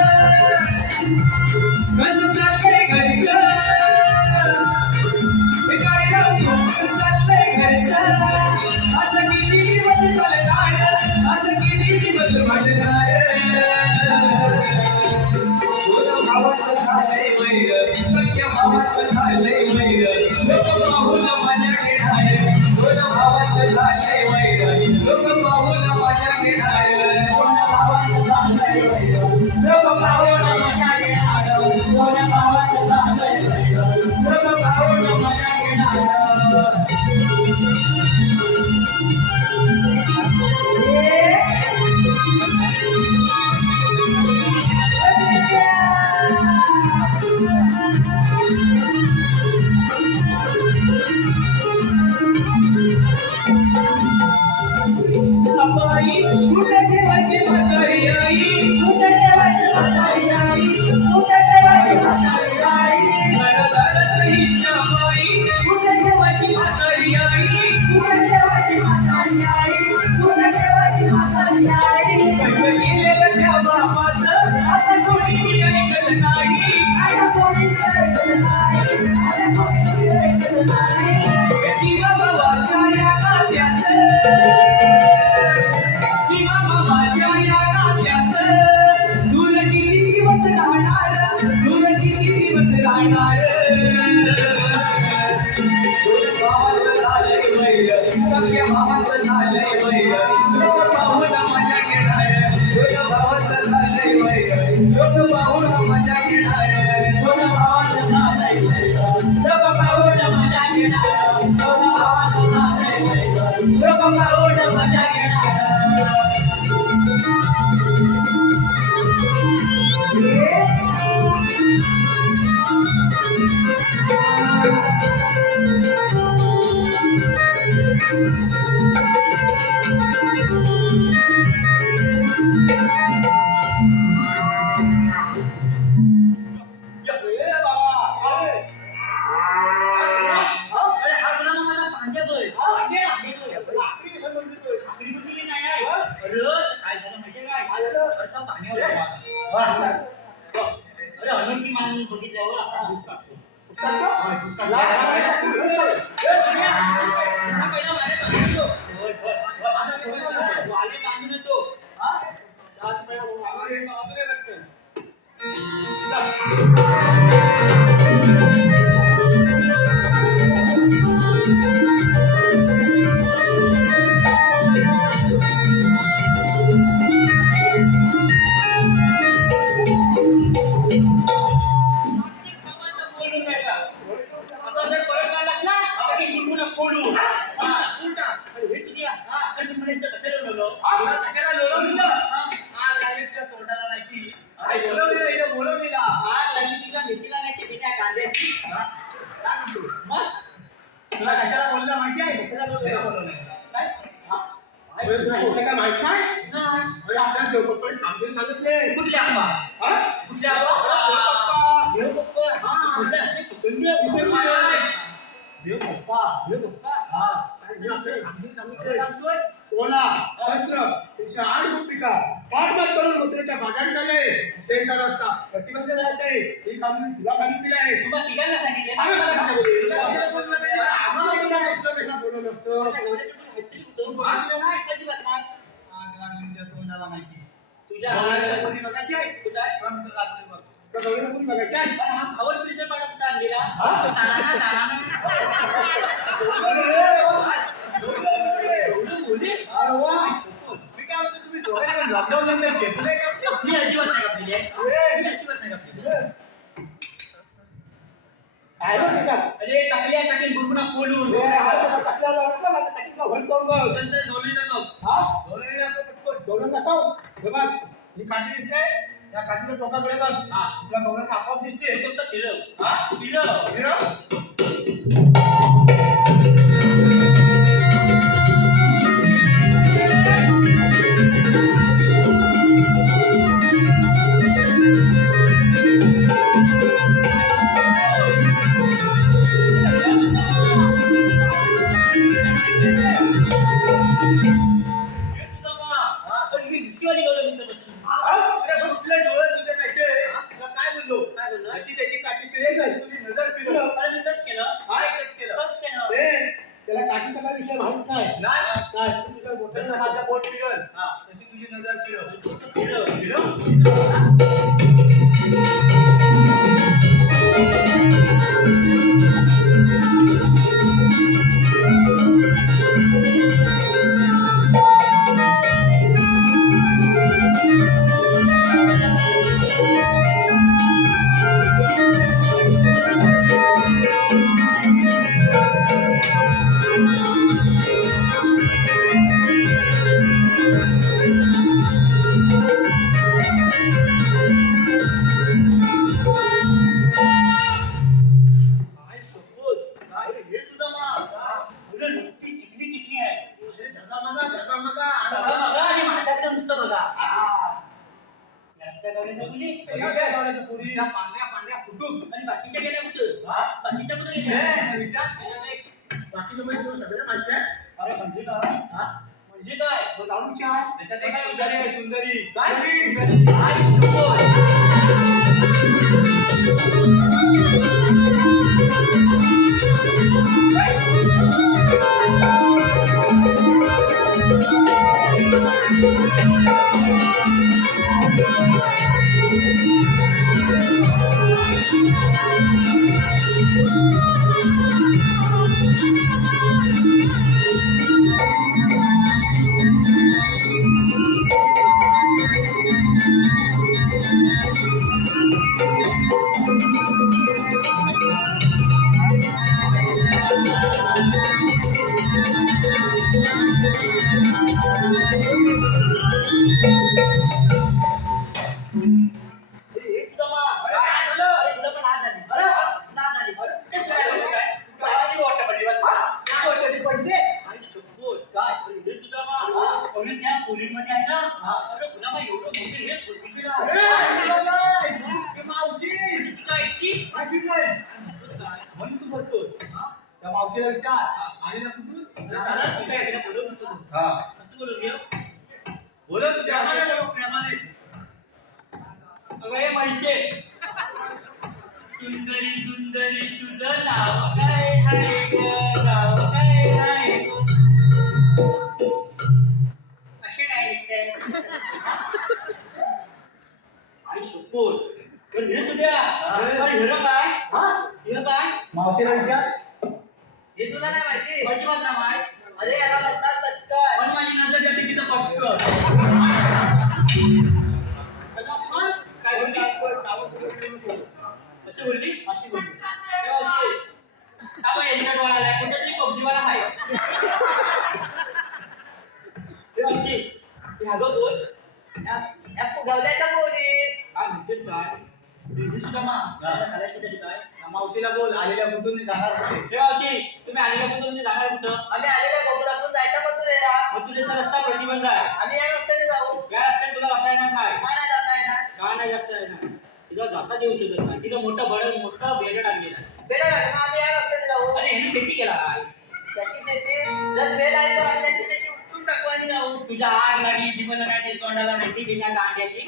कसं चाललंय घरचं हे काय तुमचं चाललंय घरचं असं किती दिवस चालणार असं किती दिवस भांडणार दोन भावाचं झालंय वैर सख्या भावाचं झालंय वैर लोक पाहून मजा घेणार दोन भावाचं झालंय वैर लोक पाहून मजा घेणार दोन भावाचं झालंय वैर लोक पाहून मजा घेणार दोन भावाचं झालंय वैर लोक पाहून मजा घेणार बाई कुठे ठेवायची म्हातारी आई कुठे ठेवायची म्हातारी आई कुठे ठेवायची म्हातारी आई घरादारात हिच्या बाई कुठे ठेवायची म्हातारी आई कुठे ठेवायची म्हातारी आई कुठे ठेवायची म्हातारी आई कसं गेलेलं त्या बापाचं आता कोणी मी ऐकत नाही आता कोणी मी ऐकत नाही आता कोणी मी ऐकत नाही जीवा बाबाच्या या नात्याचं दूर किती दिवस राहणार दूर किती दिवस राहणार दोन भावाचं झालंय वैर सख्या भावाचं झालंय वैर लोक पाहून मजा घेणार दोन भावाचं झालंय वैर लोक पाहून मजा घेणार दोन भावाचं झालंय वैर लोक पाहून मजा घेणार दोन भावाचं झालंय वैर लोक पाहून मजा घेणार अरे अनोळखी माणूस बघितल्यावर असा दिसतो कशाला लोळवलं? आग लागली तुझ्या तोंडाला नाही की. काय बोलवलेलं इथं बोलवलेलं. आग लागली तुझ्या मेथीला नाही ते बिना कांद्याची. हा? काय म्हणतो? मग? तुला कशाला बोलला माहिती आहे? कशाला बोलवलं? काय? हा? अरे तुला इथलं काय माहित नाही? नाही. अरे आपल्या देवपप्पाने कामगिरी सांगितले. कुठल्या आंबा? हा? कुठल्या आंबा? देवपप्पा. हा. कुठल्या? कुठल्या? विसरला नाही. देवपप्पा. देवपप्पा. हा. त्यांनी आपल्याला कामगिरी सांगितले. काय सांगतोय? सोळा शस्त्र एकशे 8 गुप्तिका पाठमात करून मथुरेच्या बाजारात आले सेंटा रस्ता प्रतिबंध राहत आहे ही कामगिरी तुला सांगितलेली आहे. तुम्हा तिघांना सांगितले ना? आम्हाला आम्हाला कशाला कशाला बोलवलं? बोलवलं? आम्हाला बोलवलं नाही. आम्हाला तुला कशाला बोलवलं असतं? माझ्या गवऱ्याचं पण हत्ती होतं. वाचलं नाही. कशी वाटणार? आग लागली तुझ्या तोंडाला माहिती. तुझ्या गवऱ्याला हाताला कोणी बघायची आहे? कुठं आहे? काम तर लागलं बघ. त्या गवऱ्याला कोणी बघायची आहे? अरे हा खावर पिढीचा पाडा कुठं आणलेला? हा? तानाना, तानाना. एवढं बोलली? अरे वा. मी काय म्हणतो, तुम्ही दोघांनी लॉकडाऊन नंतर घेतलंय का? मी अजिबात नाही कापलेली आहे. मी अजिबात नाही कापलेली आहे. आहे बघ त्याच्यात. अरे टाकल्या टाकेल बुरबुना फोडून. हे आहे बघ, टाकल्याला नको, आता टाकीतला होईल करून बघ. नंतर गवळी दाखव. हा? दोन्ही दाखव पटकन. दोन्ही दाखव. हे बघ, ही काठी दिसते? या काठीच्या टोकाकडे बघ. हा. तुला गवळण आपोआप दिसते. ते फक्त फिरव. हा? फिरव. हिरो? हे तुझं बा. पण ही भिशीवाली गवळण इथं बसली. अरे कुठले डोळे तुझे माहितीये? तुला काय बोललो? काय बोललो? अशी त्याची काठी फिरेल अशी तुझी नजर फिरव. अरे मी टच केलं. हा, एकच केलं. टच केलं. ए, त्याला काठीचा काय विषय माहित नाही. नाही. काय? तू तुझ्या बोटाचं जसं माझं माझं बोट फिरल. तशी तुझी नजर फिरव. फिरव. फिरव? काय शपथ. काय रे, हे सुद्धा मा. अरे नुसती चिकनी चिकनी आहे. अरे झगामगा, झगामगा. सगळं बघा आणि माझ्याकडे नुसतं बघा. घरातल्या गवळ्याच्या मुली हे काय गावड्याच्या पोरी? त्या पांढऱ्या फुटूक. आणि बाकीच्या गेल्या कुठं? हा? बाकीच्या कुठं हे, गेल्या? विचार त्याच्यात एक बाकीचं म्हणजे तुला सगळं माहिती आहे? अरे म्हणजे काय? हा? म्हणजे काय? मग जाणून विचार. त्याच्यात एक सुंदरी आहे, सुंदरी. काय? सुंदरी. काय शपथ. अरे हे सुद्धा मा. अरे तुला पण आज झाली. अरे नाद झाली. ते काय बोलतो काय? काय आधी वाटतं पडली बरं. काय वाटतं ती पडली? आई शपथ. काय? अरे हे सुद्धा मा. अरे त्या पोरींमध्ये आहे ना. अरे तुला मा एवढं मोठे हे पोरगीचे ना. ए, तुला काय? हे मावशी. ती काय इतकी? माहिती काय? म्हणून तू बसतोय. त्या मावशीला विचार. आली ना कुठून? चला, तू काय एकदा बोलवत होतो. हा. असं बोलून घे. बोलत प्रेमाने बोलव, प्रेमाने. अगं हे पैसे. सुंदरी सुंदरी तुझं नाव काय आहे गं? नाव काय आहे गं? असे नाही लिहिते. आई शपथ. तर हे तुझ्या. अरे हे काय? हा? हे काय? मावशीला विचार. हे तुला नाही माहिती? अजिबात नाही माहित. अरे याला म्हणतात लष्कर. पण माझी नजर जाते तिथं पटकन. काय बोलली? अशी बोलली? अशी बोलली. काय बोलली? का बा यांच्या डोळ्याला कुठेतरी पबजीवाला आहे. बोल या फुगवल्याच्या पोरी. काय म्हणतेस काय मावशीला बोल आलेल्या कुठून जाणार कुठे मावशी तुम्ही आलेल्या कुठून जाणार कुठं आम्ही आलेल्या गोकुळातून जायच्या मथुरेला. मथुरेचा रस्ता प्रतिबंध आहे आम्ही या रस्त्याने जाऊ. या रस्त्याने तुला जाता येणार नाही काय नाही जाता येणार. का नाही जाता येणार तुला जाताच येऊ शकत नाही तिथं मोठं बेड आणलेलं आहे बेटा लागणार आम्ही या रस्त्याने जाऊ. अरे ह्याने शेती केला आहे त्याची शेती जर वेळ आहे तर आम्ही त्याची शेती उठून टाकू आणि जाऊ. तुझ्या आग लागली जीवन नाही तोंडाला माहिती बिना कांद्याची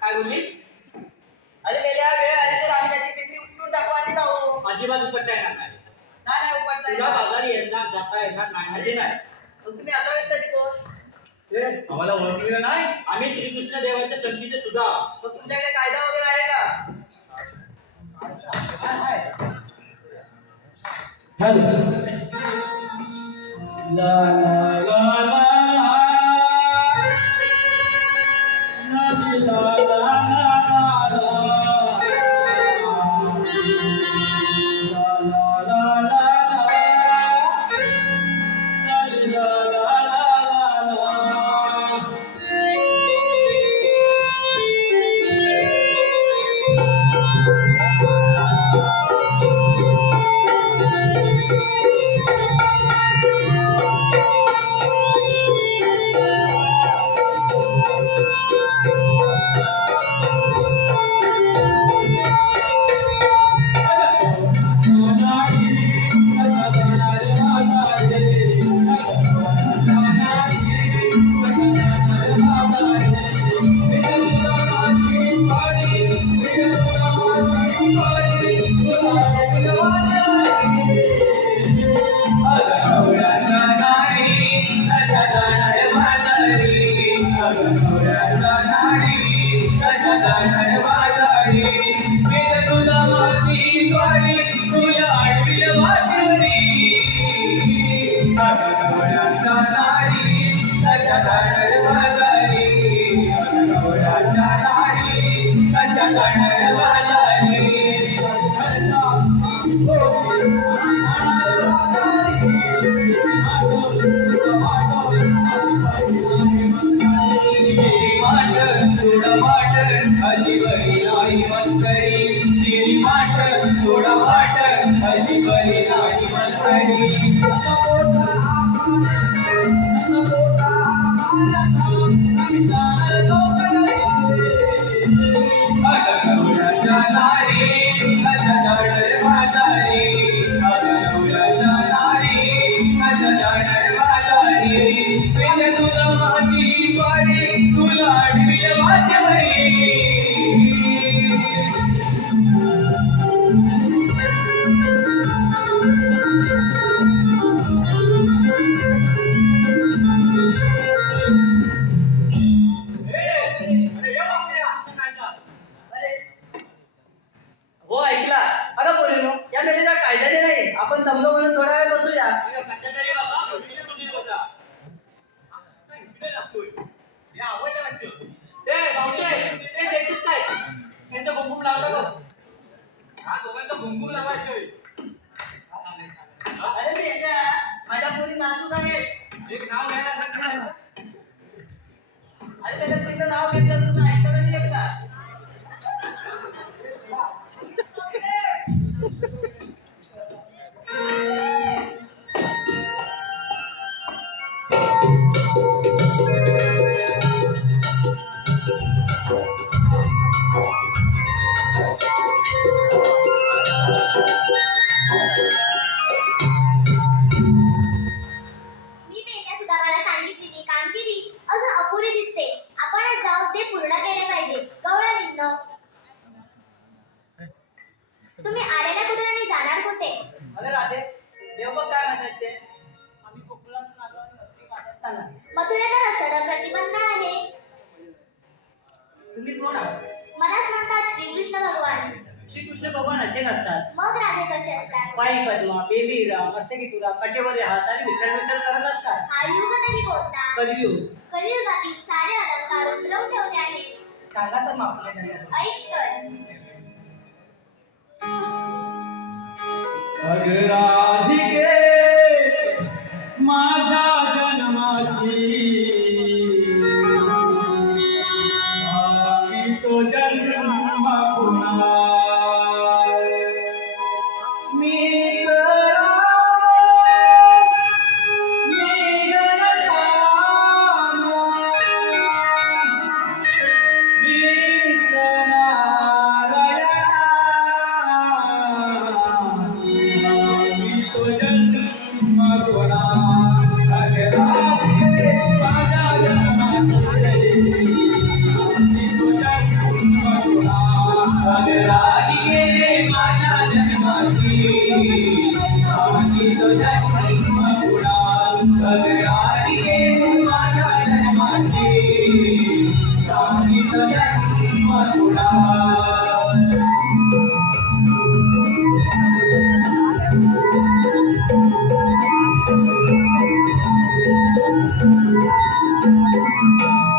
काय बोलली अरे गेल्या वेळ आहे तर आम्ही त्याची शेती उठून टाकू आणि जाऊ. अजिबात उपटता येणार नाही नाही नाही उपटता तुला येणार. बाजारी येणार जाता येणार नाही म्हणजे नाही मग तुम्ही आता तरी कोण? आम्हाला ओळखलेलं नाही आम्ही श्रीकृष्ण देवाच्या संगीचे सुद्धा मग तुमच्याकडे कायदा वगैरे आहे का? हो ऐकला. अगं पोरीनो या मेलेला कायद्याने नाही. आपण जमलो म्हणून थोडा वेळ बसूया. कशा तरी बाबा तुम्ही बघा आवडलं वाटतं मावशे त्याचीच काय त्यांचा कुंकुम लावला का हा दोघांचा कुंकुम लावायचं अरे बेटा माझ्या पोरी नाचूच आहेत. एक नाव घ्यायला सांगितलं अरे त्याच्या पोरीचं नाव घेतलं तुझं ऐकलं नाही एकदा. मी बेटा सुद्धा मला सांगितलेली कामगिरी अजून अपुरी दिसते. आपणच जाऊ ते पूर्ण केले पाहिजे. गवळणींनो, तुम्ही आलेल्या कुठे आणि जाणार कुठे? अगं राधे देव बघ काय म्हणतात ते. आम्ही कोकणातून आलो आणि नक्की काढत आला. मथुरेचा रस्त्याला प्रतिबंध आहे. तुम्ही कोण आहात? मलाच म्हणतात श्रीकृष्ण भगवान. श्रीकृष्ण भगवान असे नसतात. मग राधे कसे असतात? पायी पद्मा बेबी हिरा मस्तकी तुरा कटेवर हात आणि विठ्ठल विठ्ठल करत असतात. हा युग तरी कोणता? कलियुग. कलियुगातील सारे अलंकार उतरवून ठेवले आहेत. सांगा तर माफल्या झाल्या. ऐक तर. राधिके माझ्या जन्माची राही गेले माझ्या जन्माची राही तुझ्या जन्मगुणा राही गेले माझ्या जन्माची राही तुझ्या जन्मगुणा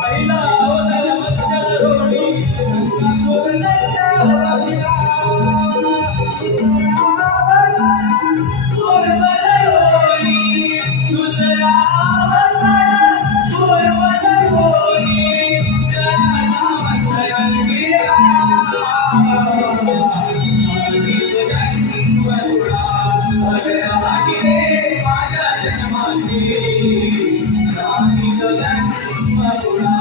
पहिला अवतार मत्स्य रोणी सोडण्याच्या बाजूला सोडवणी दुसरा अवतार सोडवणी माझ्या जन्माची राही तुझ्या जन्मगुणा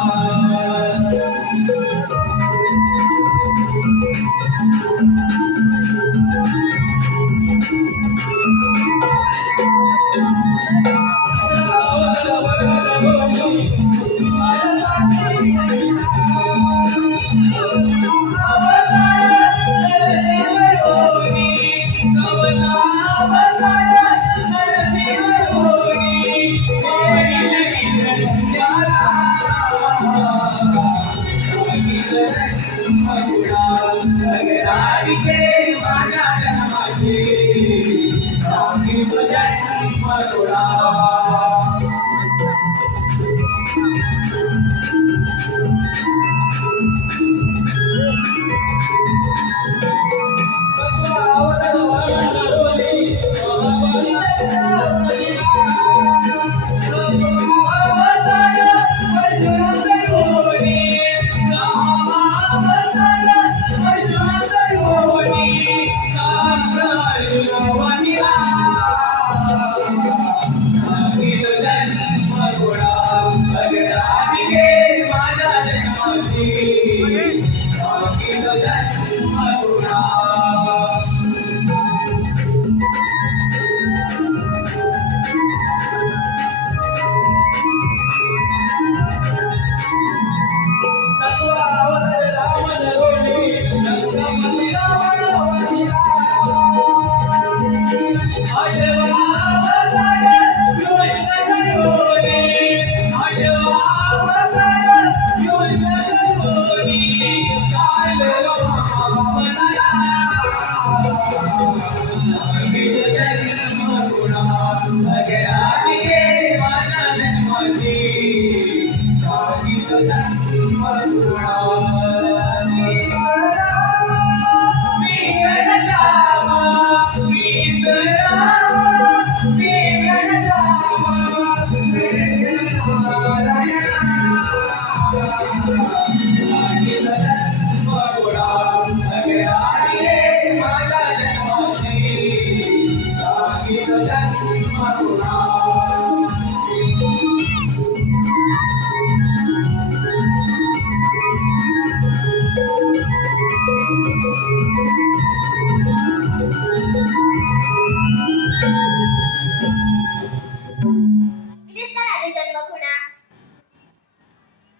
दिलीस का राधे जन्मखुणा?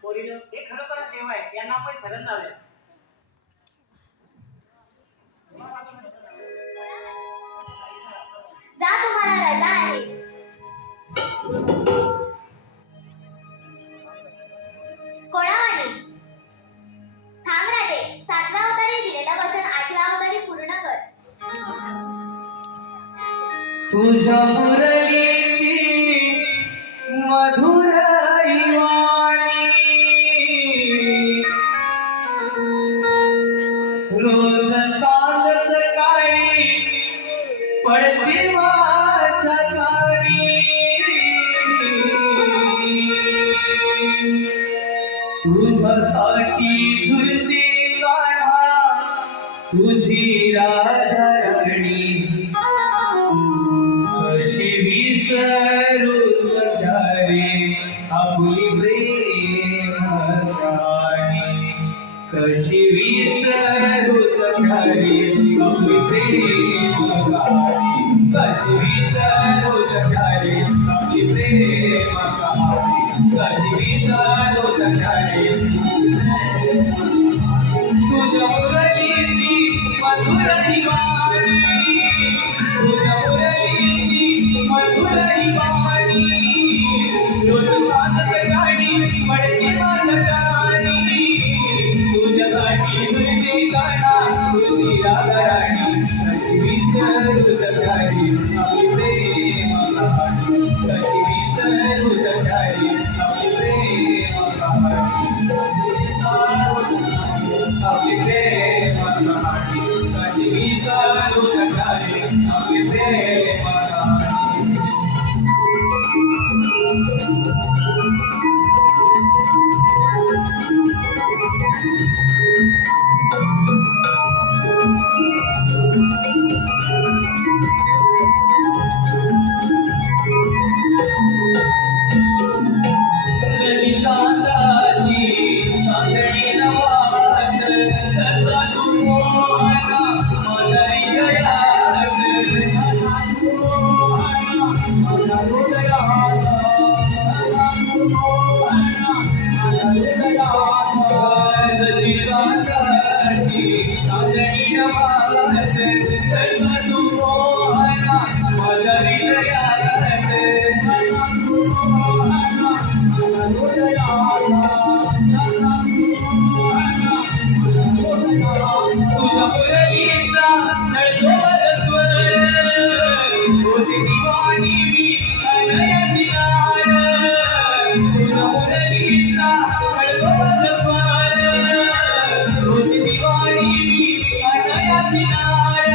पोरीनं हे खरोखर देव आहे यांना आपण शरण लावूया. जा तुम्हाला रजा आहे. कोणावानी थांब राधे, 7व्या अवतारी दिलेलं वचन 8व्या अवतारी पूर्ण कर. तुझ्या मुरलीची मधुर वाणी रोज सांग सकाळी पडते माझ्या कानी तुझ्यासाठी झुलते कान्हा तुझी राधारणी कशी विसरू सजारे आपली प्रेम राणी कशी विसरू सजारे आपली प्रेम राणी कशी विसरू सजारे आपली प्रेम राणी कशी विसरू सकाळी तुझ्या मुरलीची मधुर वाणी तुझ्या मुरलीची मधुर वाणी रोज सात सकाळी पडते माझ्यासाठी तुझ्यासाठी तुझी गाणा तुझी राधाराणी कशी विसरू सकाळी आपली प्रेम कहाणी कशी विसरू सकाळी आपली प्रेम आपली प्रेम कहाणी कशी विसरू सकाळी आपली प्रेम जशी चांदाची चांदणी नवाज तसा तू मोहना माझ्या हृदयात माझ्या हृदयात जशी चांदाची चांदणी नवाज तसा तू मोहना माझ्या हृदयात तुझ्या मुरलीचा नळतोवर स्वर होती दिवाणी मी अनयाची नार तुझ्या मुरलीचा नळतोवर स्वर होती दिवाणी मी अनयाची नार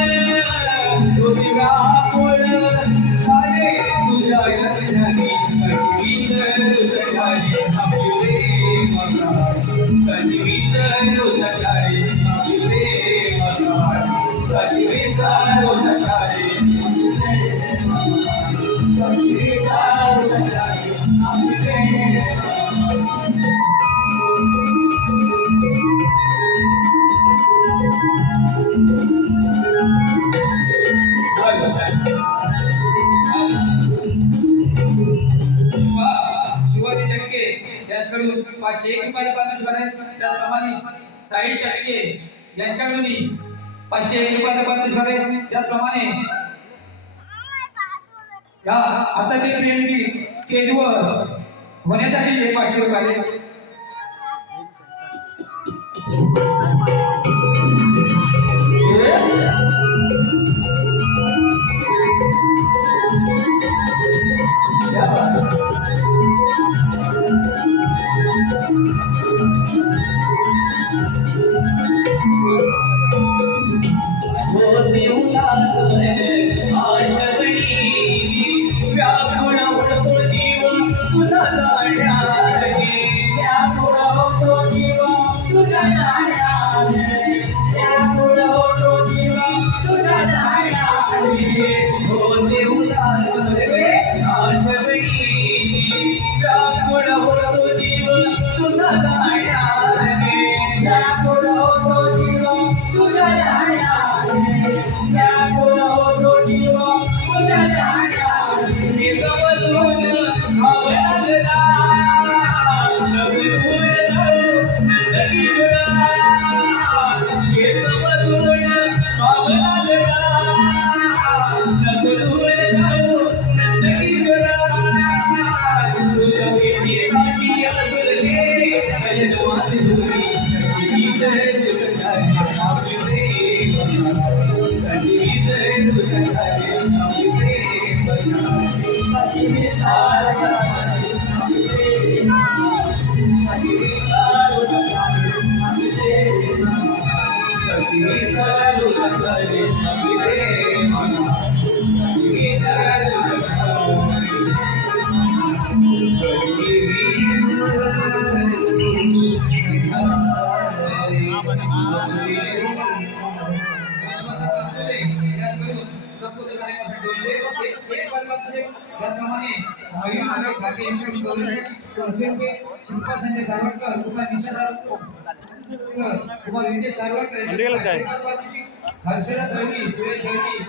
होती व्याकुळ झाले तुझ्या लग्नानी कशी विसरू सकाळी आपली प्रेम कशी विसरू सकाळी आपली प्रेम कशी विसरू सकाळी कशी विसरू सकाळी आपली प्रेम शिवाजी टक्के याचकडून 501 रुपये पारितोषिक आहे त्याप्रमाणे साई टक्के यांच्याकडून 501 रुपयाचं पारितोषिक आहे त्याचप्रमाणे या आताचे PNB स्टेजवर होण्यासाठी हे 500 रुपये आले शिल्पा संजय सावरकर कुमार निशा कुमार विजय सावरकर हर्षदा दळवी सुरेश दळवी